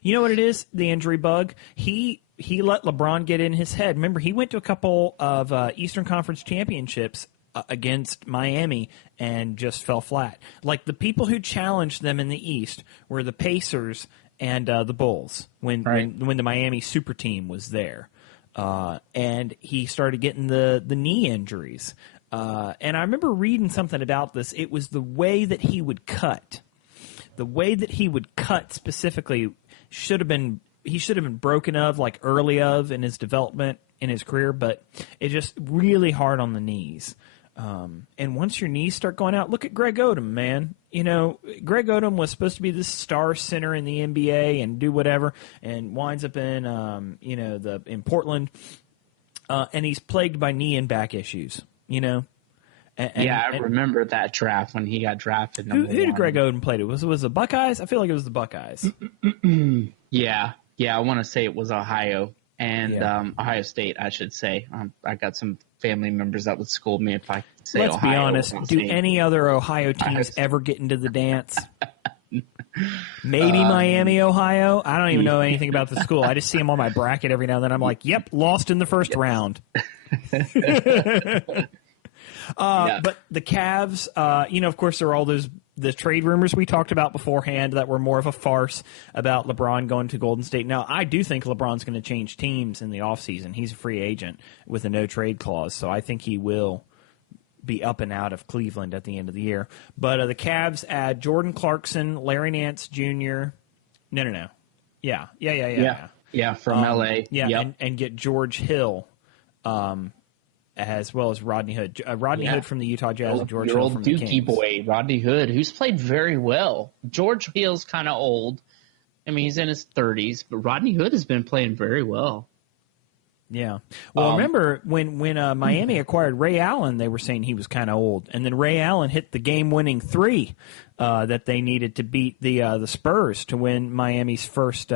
You know what it is? The injury bug. He let LeBron get in his head. Remember, he went to a couple of Eastern Conference championships against Miami and just fell flat. Like the people who challenged them in the East were the Pacers and the Bulls when the Miami super team was there. And he started getting the knee injuries. And I remember reading something about this. It was the way that he would cut. The way that he would cut specifically he should have been broken of like early of in his development in his career, but it's just really hard on the knees. And once your knees start going out, look at Greg Odom, man. Greg Odom was supposed to be this star center in the NBA and do whatever, and winds up in, in Portland, and he's plagued by knee and back issues. I remember that draft when he got drafted. Who did Greg Odom play to? Was it the Buckeyes? I feel like it was the Buckeyes. Yeah, I want to say it was Ohio and Ohio State, I should say. I got some family members that would scold me if I say Let's Ohio. Be honest. Do any other Ohio teams ever get into the dance? Maybe Miami, Ohio. I don't even know anything about the school. I just see them on my bracket every now and then. I'm like, yep, lost in the first round. But the Cavs, of course, there are all the trade rumors we talked about beforehand that were more of a farce about LeBron going to Golden State. Now, I do think LeBron's going to change teams in the offseason. He's a free agent with a no-trade clause, so I think he will be up and out of Cleveland at the end of the year. But the Cavs add Jordan Clarkson, Larry Nance Jr. No. Yeah, from L.A. Yeah, yep. and get George Hill, as well as Rodney Hood. Hood from the Utah Jazz and George Hill from the Kings. Dookie boy, Rodney Hood, who's played very well. George Hill's kind of old. I mean, he's in his 30s, but Rodney Hood has been playing very well. Yeah. Well, remember when Miami acquired Ray Allen, they were saying he was kind of old. And then Ray Allen hit the game-winning three that they needed to beat the Spurs to win Miami's first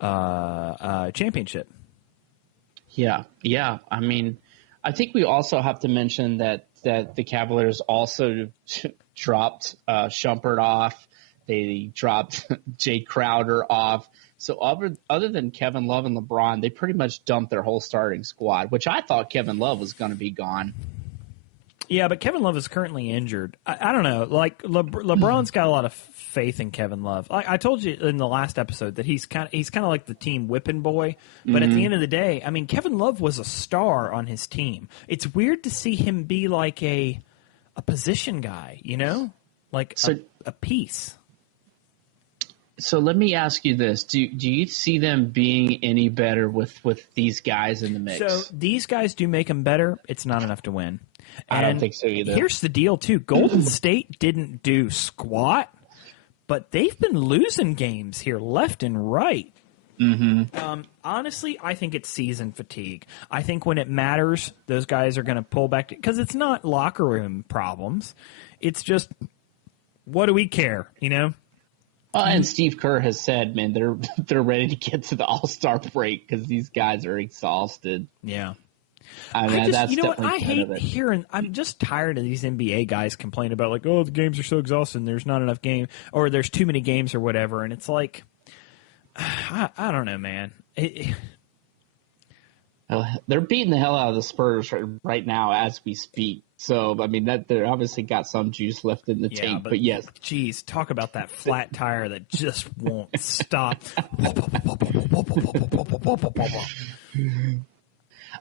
championship. Yeah. I mean, I think we also have to mention that the Cavaliers also dropped Shumpert off. They dropped Jay Crowder off. So other than Kevin Love and LeBron, they pretty much dumped their whole starting squad, which I thought Kevin Love was going to be gone. Yeah, but Kevin Love is currently injured. I don't know. Like LeBron's got a lot of faith in Kevin Love. I told you in the last episode that he's kind of like the team whipping boy. But at the end of the day, I mean, Kevin Love was a star on his team. It's weird to see him be like a position guy, like a piece. So let me ask you this: Do you see them being any better with these guys in the mix? So these guys do make them better. It's not enough to win. I don't think so either. Here's the deal, too. Golden State didn't do squat, but they've been losing games here left and right. Mm-hmm. Honestly, I think it's season fatigue. I think when it matters, those guys are going to pull back because it's not locker room problems. It's just, what do we care, And Steve Kerr has said, man, they're ready to get to the All-Star break because these guys are exhausted. Yeah. I mean, that's definitely I hate hearing. I'm just tired of these NBA guys complaining about like, oh, the games are so exhausting. There's not enough game, or there's too many games, or whatever. And it's like, I don't know, man. They're beating the hell out of the Spurs right now as we speak. So, I mean, that they're obviously got some juice left in the tank. But yes. Geez, talk about that flat tire that just won't stop.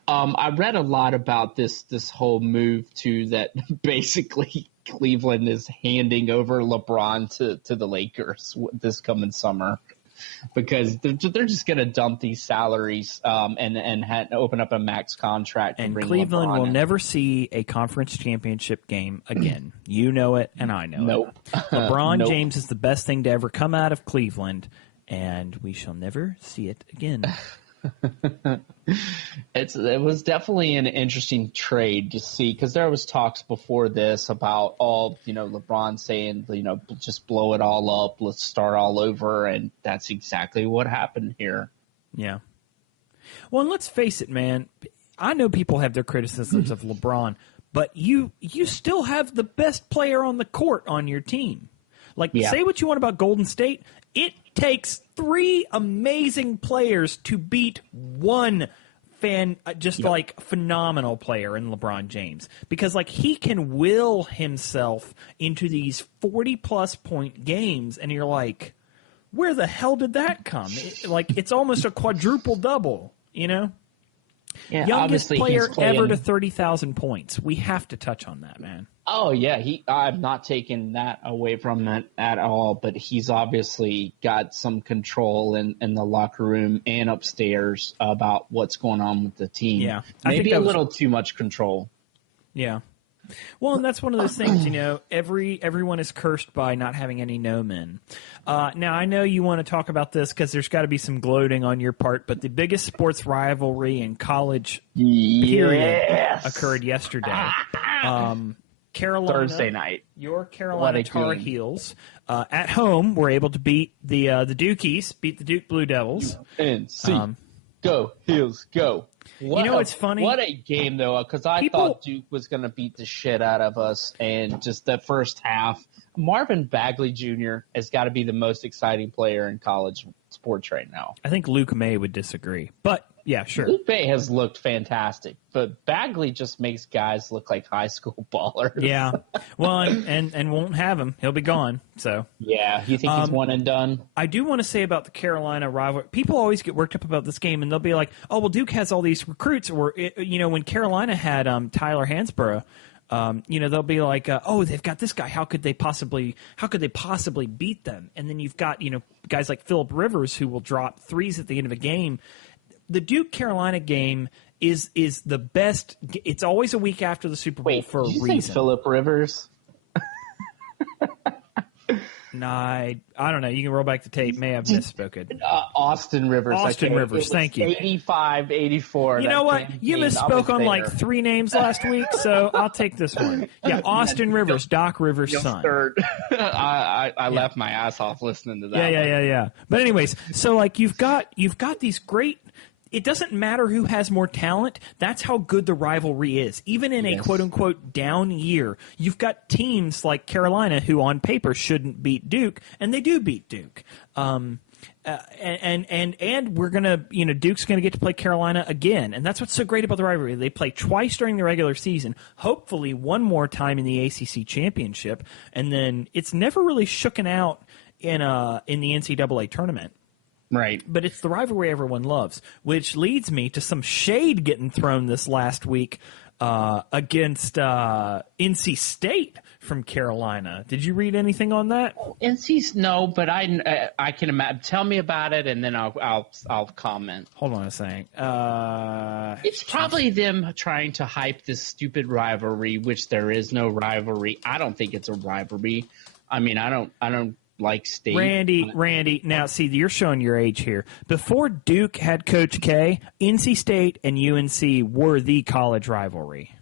I read a lot about this whole move to that basically Cleveland is handing over LeBron to the Lakers this coming summer. Because they're just going to dump these salaries and open up a max contract. And Cleveland will never see a conference championship game again. You know it, and I know it. LeBron James is the best thing to ever come out of Cleveland, and we shall never see it again. It was definitely an interesting trade to see because there was talks before this about LeBron saying, just blow it all up, let's start all over, and that's exactly what happened here. Yeah. Well, and let's face it, man. I know people have their criticisms of LeBron, but you still have the best player on the court on your team. Say what you want about Golden State. It takes 3 amazing players to beat one phenomenal player in LeBron James. Because, he can will himself into these 40-plus point games, and you're like, where the hell did that come? It's almost a quadruple-double, Yeah, youngest player ever to 30,000 points. We have to touch on that, man. Oh, yeah. I'm not taking that away from it at all, but he's obviously got some control in the locker room and upstairs about what's going on with the team. Yeah. Maybe a little too much control. Yeah. Well, and that's one of those things, everyone is cursed by not having any no-men. Now, I know you want to talk about this because there's got to be some gloating on your part, but the biggest sports rivalry in college period occurred yesterday. Carolina, Thursday night. Your Carolina Tar Heels at home were able to beat the Dukies, beat the Duke Blue Devils. UNC. Go, Heels, go. It's funny? What a game, though, because I thought Duke was going to beat the shit out of us, and just the first half. Marvin Bagley Jr. has got to be the most exciting player in college sports right now. I think Luke May would disagree, but yeah, sure. Luke May has looked fantastic, but Bagley just makes guys look like high school ballers. Yeah, well, and won't have him. He'll be gone. So yeah, you think he's one and done? I do want to say about the Carolina rivalry. People always get worked up about this game, and they'll be like, "Oh, well, Duke has all these recruits." Or when Carolina had Tyler Hansborough. They'll be like, "Oh, they've got this guy. How could they possibly beat them?" And then you've got guys like Phillip Rivers who will drop threes at the end of a game. The Duke Carolina game is the best. It's always a week after the Super Bowl for a reason. Did you say Phillip Rivers? No, I don't know. You can roll back the tape. May have misspoken. Austin Rivers. Austin Rivers. Thank you. 85, 84. You know what? You misspoke on like 3 names last week, so I'll take this one. Yeah, Austin Rivers, Doc Rivers' son. Third. I left my ass off listening to that. Yeah. But anyways, so you've got these great. It doesn't matter who has more talent. That's how good the rivalry is. Even in a quote-unquote down year, you've got teams like Carolina who on paper shouldn't beat Duke, and they do beat Duke. And we're going to, Duke's going to get to play Carolina again. And that's what's so great about the rivalry. They play twice during the regular season, hopefully one more time in the ACC championship. And then it's never really shooken out in the NCAA tournament. Right. But it's the rivalry everyone loves, which leads me to some shade getting thrown this last week against NC State from Carolina. Did you read anything on that? NC's no, but I can imagine. Tell me about it, and then I'll comment. Hold on a second. It's probably them trying to hype this stupid rivalry, which there is no rivalry. I don't think it's a rivalry. I mean, I don't like State. Randy, now see, you're showing your age here. Before Duke had Coach K, NC State and UNC were the college rivalry.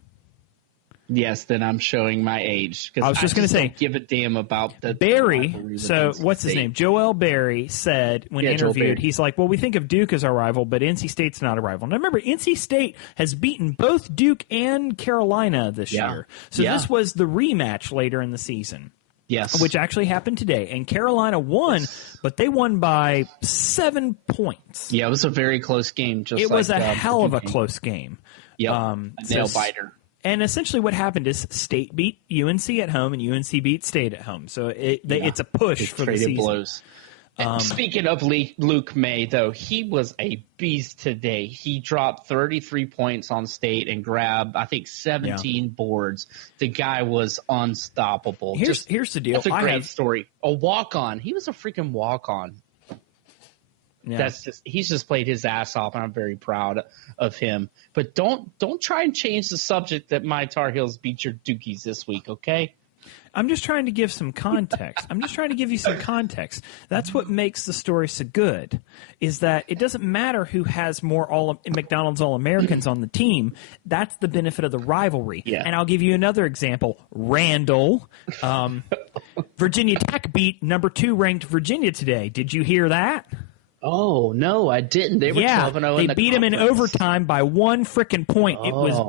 Yes, then I'm showing my age. I was just going to say, don't give a damn about the Barry. So what's his name? Joel Barry said when interviewed, he's like, "Well, we think of Duke as our rival, but NC State's not a rival." Now remember, NC State has beaten both Duke and Carolina this year, so this was the rematch later in the season. Yes. Which actually happened today. And Carolina won, but they won by 7 points. Yeah, it was a very close game. It was a hell of a close game. Yep. A nail biter. And essentially what happened is State beat UNC at home and UNC beat State at home. So it's a push for the season. Blows. Speaking of Luke May, though, he was a beast today. He dropped 33 points on State and grabbed, I think, 17 boards. The guy was unstoppable. Here's the deal. That's a great story. A walk-on. He was a freaking walk-on. Yeah. He's just played his ass off, and I'm very proud of him. But don't try and change the subject that my Tar Heels beat your Dukies this week, okay? I'm just trying to give some context. I'm just trying to give you some context. That's what makes the story so good, is that it doesn't matter who has more McDonald's All-Americans on the team. That's the benefit of the rivalry. Yeah. And I'll give you another example. Randall. Virginia Tech beat number 2 ranked Virginia today. Did you hear that? Oh, no, I didn't. They were 12-0 they beat him in overtime by 1 freaking point. It was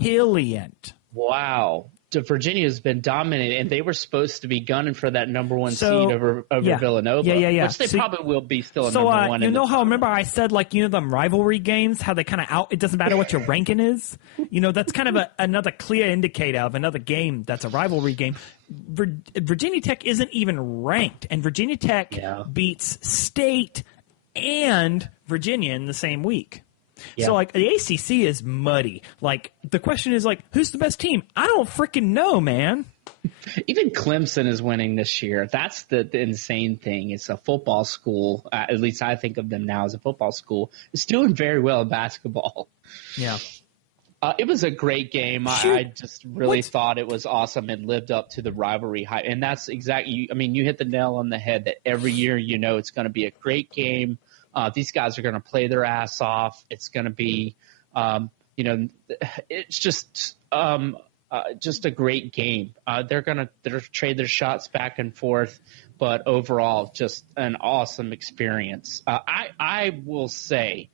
brilliant. Wow. Virginia's been dominated, and they were supposed to be gunning for that number 1 seed over Villanova, which they probably will be still number 1. You know how remember I said, them rivalry games, how they kind of it doesn't matter what your ranking is? That's kind of another clear indicator of another game that's a rivalry game. Virginia Tech isn't even ranked, and Virginia Tech beats State and Virginia in the same week. Yeah. So, the ACC is muddy. The question is, who's the best team? I don't freaking know, man. Even Clemson is winning this year. That's the insane thing. It's a football school. At least I think of them now as a football school. It's doing very well in basketball. Yeah. It was a great game. I just really thought it was awesome and lived up to the rivalry hype. And that's exactly – you hit the nail on the head that every year it's going to be a great game. These guys are going to play their ass off. It's going to be, it's just a great game. They're going to trade their shots back and forth, but overall, just an awesome experience. I will say,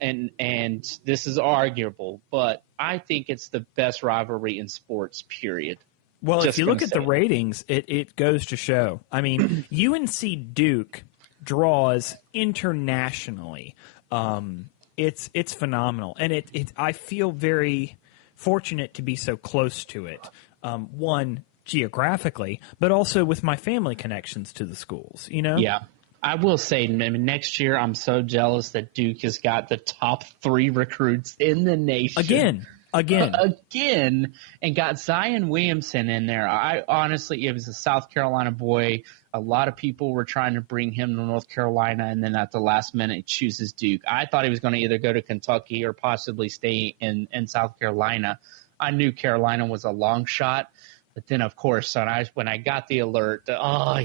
and this is arguable, but I think it's the best rivalry in sports, period. Well, if you look at the ratings, it goes to show. UNC Duke draws internationally. It's phenomenal, and I feel very fortunate to be so close to it. One, geographically, but also with my family connections to the schools. Yeah, I will say, next year I'm so jealous that Duke has got the top 3 recruits in the nation again, and got Zion Williamson in there. I honestly, it was a South Carolina boy. A lot of people were trying to bring him to North Carolina, and then at the last minute, he chooses Duke. I thought he was going to either go to Kentucky or possibly stay in South Carolina. I knew Carolina was a long shot, but then, of course, when I got the alert,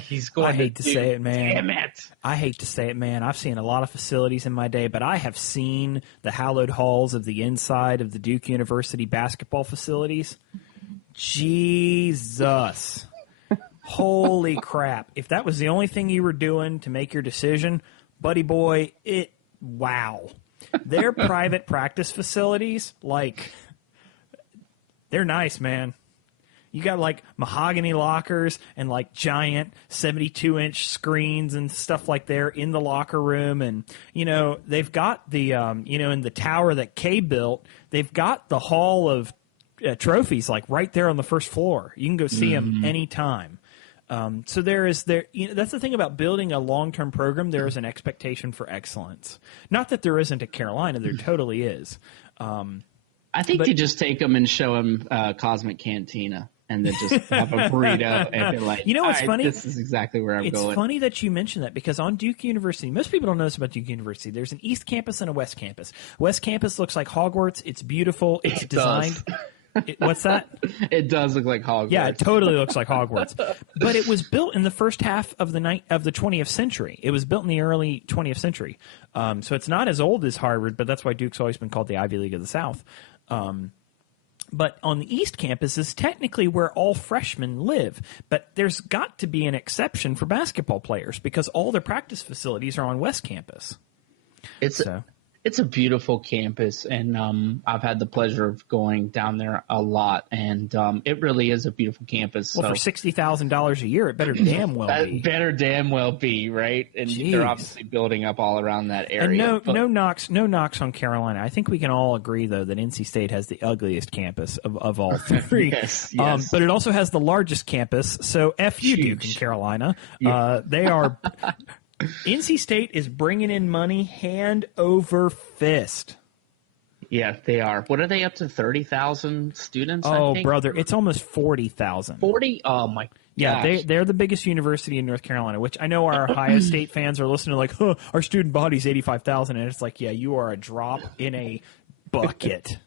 he's going to Duke. I hate to say it, man. Damn it. I hate to say it, man. I've seen a lot of facilities in my day, but I have seen the hallowed halls of the inside of the Duke University basketball facilities. Jesus. Holy crap. If that was the only thing you were doing to make your decision, buddy boy, wow. Their private practice facilities, they're nice, man. You got mahogany lockers and giant 72-inch screens and stuff there in the locker room. And, they've got the, in the tower that Kay built, they've got the hall of trophies right there on the first floor. You can go see them anytime. So that's the thing about building a long-term program. There is an expectation for excellence. Not that there isn't at Carolina. There totally is. I think you just take them and show them Cosmic Cantina and then just have a burrito and be like, what's funny? This is exactly where I'm going. It's funny that you mention that because on Duke University, most people don't know this about Duke University. There's an East Campus and a West Campus. West Campus looks like Hogwarts. It's beautiful. It's designed. What's that? It does look like Hogwarts. Yeah, it totally looks like Hogwarts. But it was built in the first half of the 20th century. It was built in the early 20th century. So it's not as old as Harvard, but that's why Duke's always been called the Ivy League of the South. But on the East Campus is technically where all freshmen live. But there's got to be an exception for basketball players because all their practice facilities are on West Campus. It's It's a beautiful campus, and I've had the pleasure of going down there a lot, and it really is a beautiful campus. Well, so, for $60,000 a year, it better damn well that be. better damn well be, right? And Jeez. they're obviously building up all around that And area. no knocks on Carolina. I think we can all agree, though, that NC State has the ugliest campus of all three. Yes. But it also has the largest campus. So F you, Duke and Carolina. They are. NC State is bringing in money hand over fist. Yeah, they are. What are they up to? 30,000 students? Oh, I think? brother, it's almost 40,000. 40? Oh my. Yeah, gosh. they're the biggest university in North Carolina, which I know our Ohio State fans are listening to like, huh, our student body's 85,000, and it's like, yeah, you are a drop in a bucket.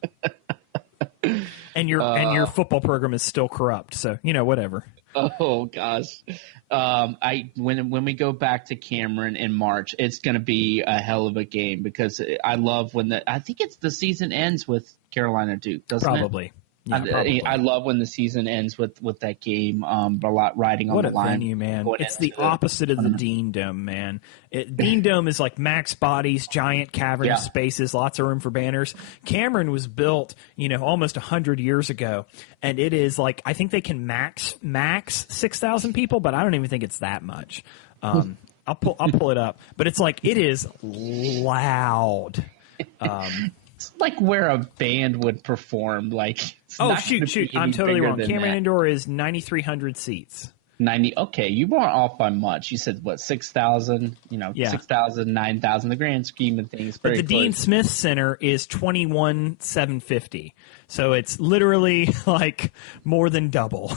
And your football program is still corrupt, so whatever. Oh gosh, when we go back to Cameron in March, it's going to be a hell of a game because I love I think it's the season ends with Carolina Duke, doesn't it? Probably. Yeah, probably. I love when the season ends with that game. A lot riding on the line. What a venue, man! It's the opposite of the Dean Dome, man. Dean Dome is like max bodies, giant cavernous spaces, lots of room for banners. Cameron was built, almost 100 years ago, and it is like I think they can max 6,000 people, but I don't even think it's that much. I'll pull it up, but it's like it is loud. It's like where a band would perform. Shoot! I'm totally wrong. Cameron Indoor is 9,300 seats. 90. Okay, you weren't off by much. You said what, 6,000? 6,000, 9,000. The grand scheme of things. But the Dean Smith Center is 21,750. So it's literally like more than double.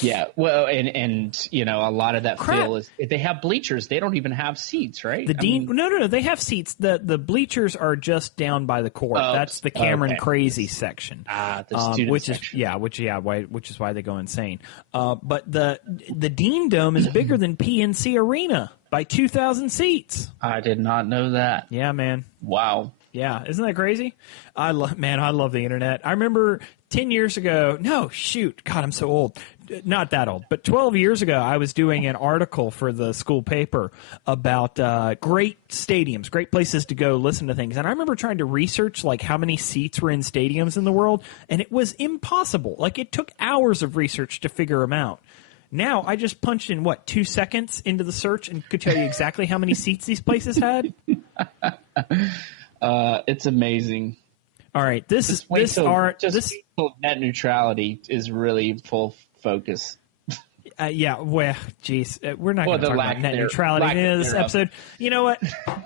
Yeah. Well, and a lot of that feel is they have bleachers. They don't even have seats, right? No. They have seats. The bleachers are just down by the court. That's the Cameron Crazy section. The student section. Which is why they go insane. But the Dean Dome is bigger than PNC Arena by 2,000 seats. I did not know that. Yeah, man. Wow. Yeah, isn't that crazy? I love the internet. I remember 10 years ago. No, shoot. God, I'm so old. Not that old, but 12 years ago, I was doing an article for the school paper about great stadiums, great places to go listen to things. And I remember trying to research like how many seats were in stadiums in the world, and it was impossible. Like it took hours of research to figure them out. Now I just punched in 2 seconds into the search and could tell you exactly how many seats these places had. It's amazing. All right, net neutrality is really full focus. Well, geez, we're not going to talk about net neutrality in this episode. You know what?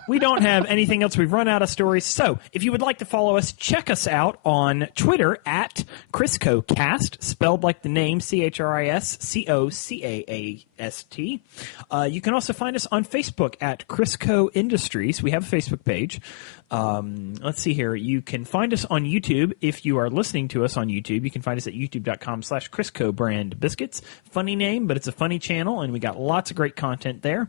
We don't have anything else. We've run out of stories. So if you would like to follow us, check us out on Twitter at CriscoCast, spelled like the name ChrisCoCaast. You can also find us on Facebook at Chrisco Industries. We have a Facebook page. Let's see here. You can find us on YouTube. If you are listening to us on YouTube, you can find us at youtube.com/Chrisco Brand Biscuits. Funny name, but it's a funny channel, and we got lots of great content there.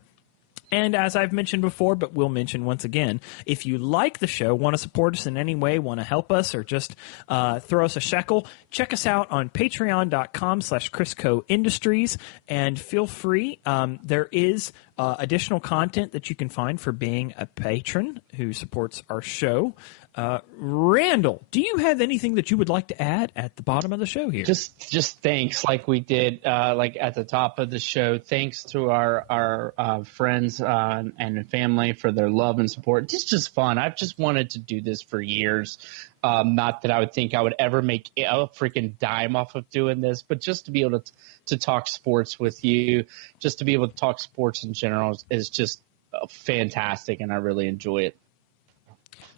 And as I've mentioned before, but will mention once again, if you like the show, want to support us in any way, want to help us, or just throw us a shekel, check us out on patreon.com/Chrisco Industries, and feel free. There is additional content that you can find for being a patron who supports our show. Randall, do you have anything that you would like to add at the bottom of the show here? Just thanks, like we did, like at the top of the show. Thanks to our friends and family for their love and support. It's just fun. I've just wanted to do this for years. Not that I would think I would ever make a freaking dime off of doing this, but just to be able to talk sports with you, just to be able to talk sports in general is just fantastic, and I really enjoy it.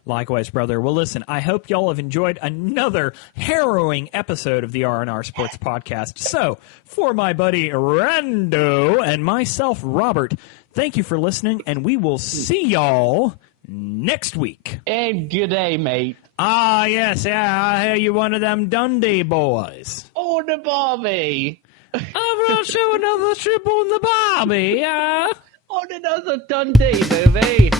Likewise, brother. Well, listen, I hope y'all have enjoyed another harrowing episode of the R&R Sports Podcast. So, for my buddy Rando and myself, Robert, thank you for listening, and we will see y'all next week. And good day, mate. Ah, yes, yeah, I hear you one of them Dundee boys. Oh, the Barbie. I'm not showing another strip on the Barbie, yeah. On another Dundee movie.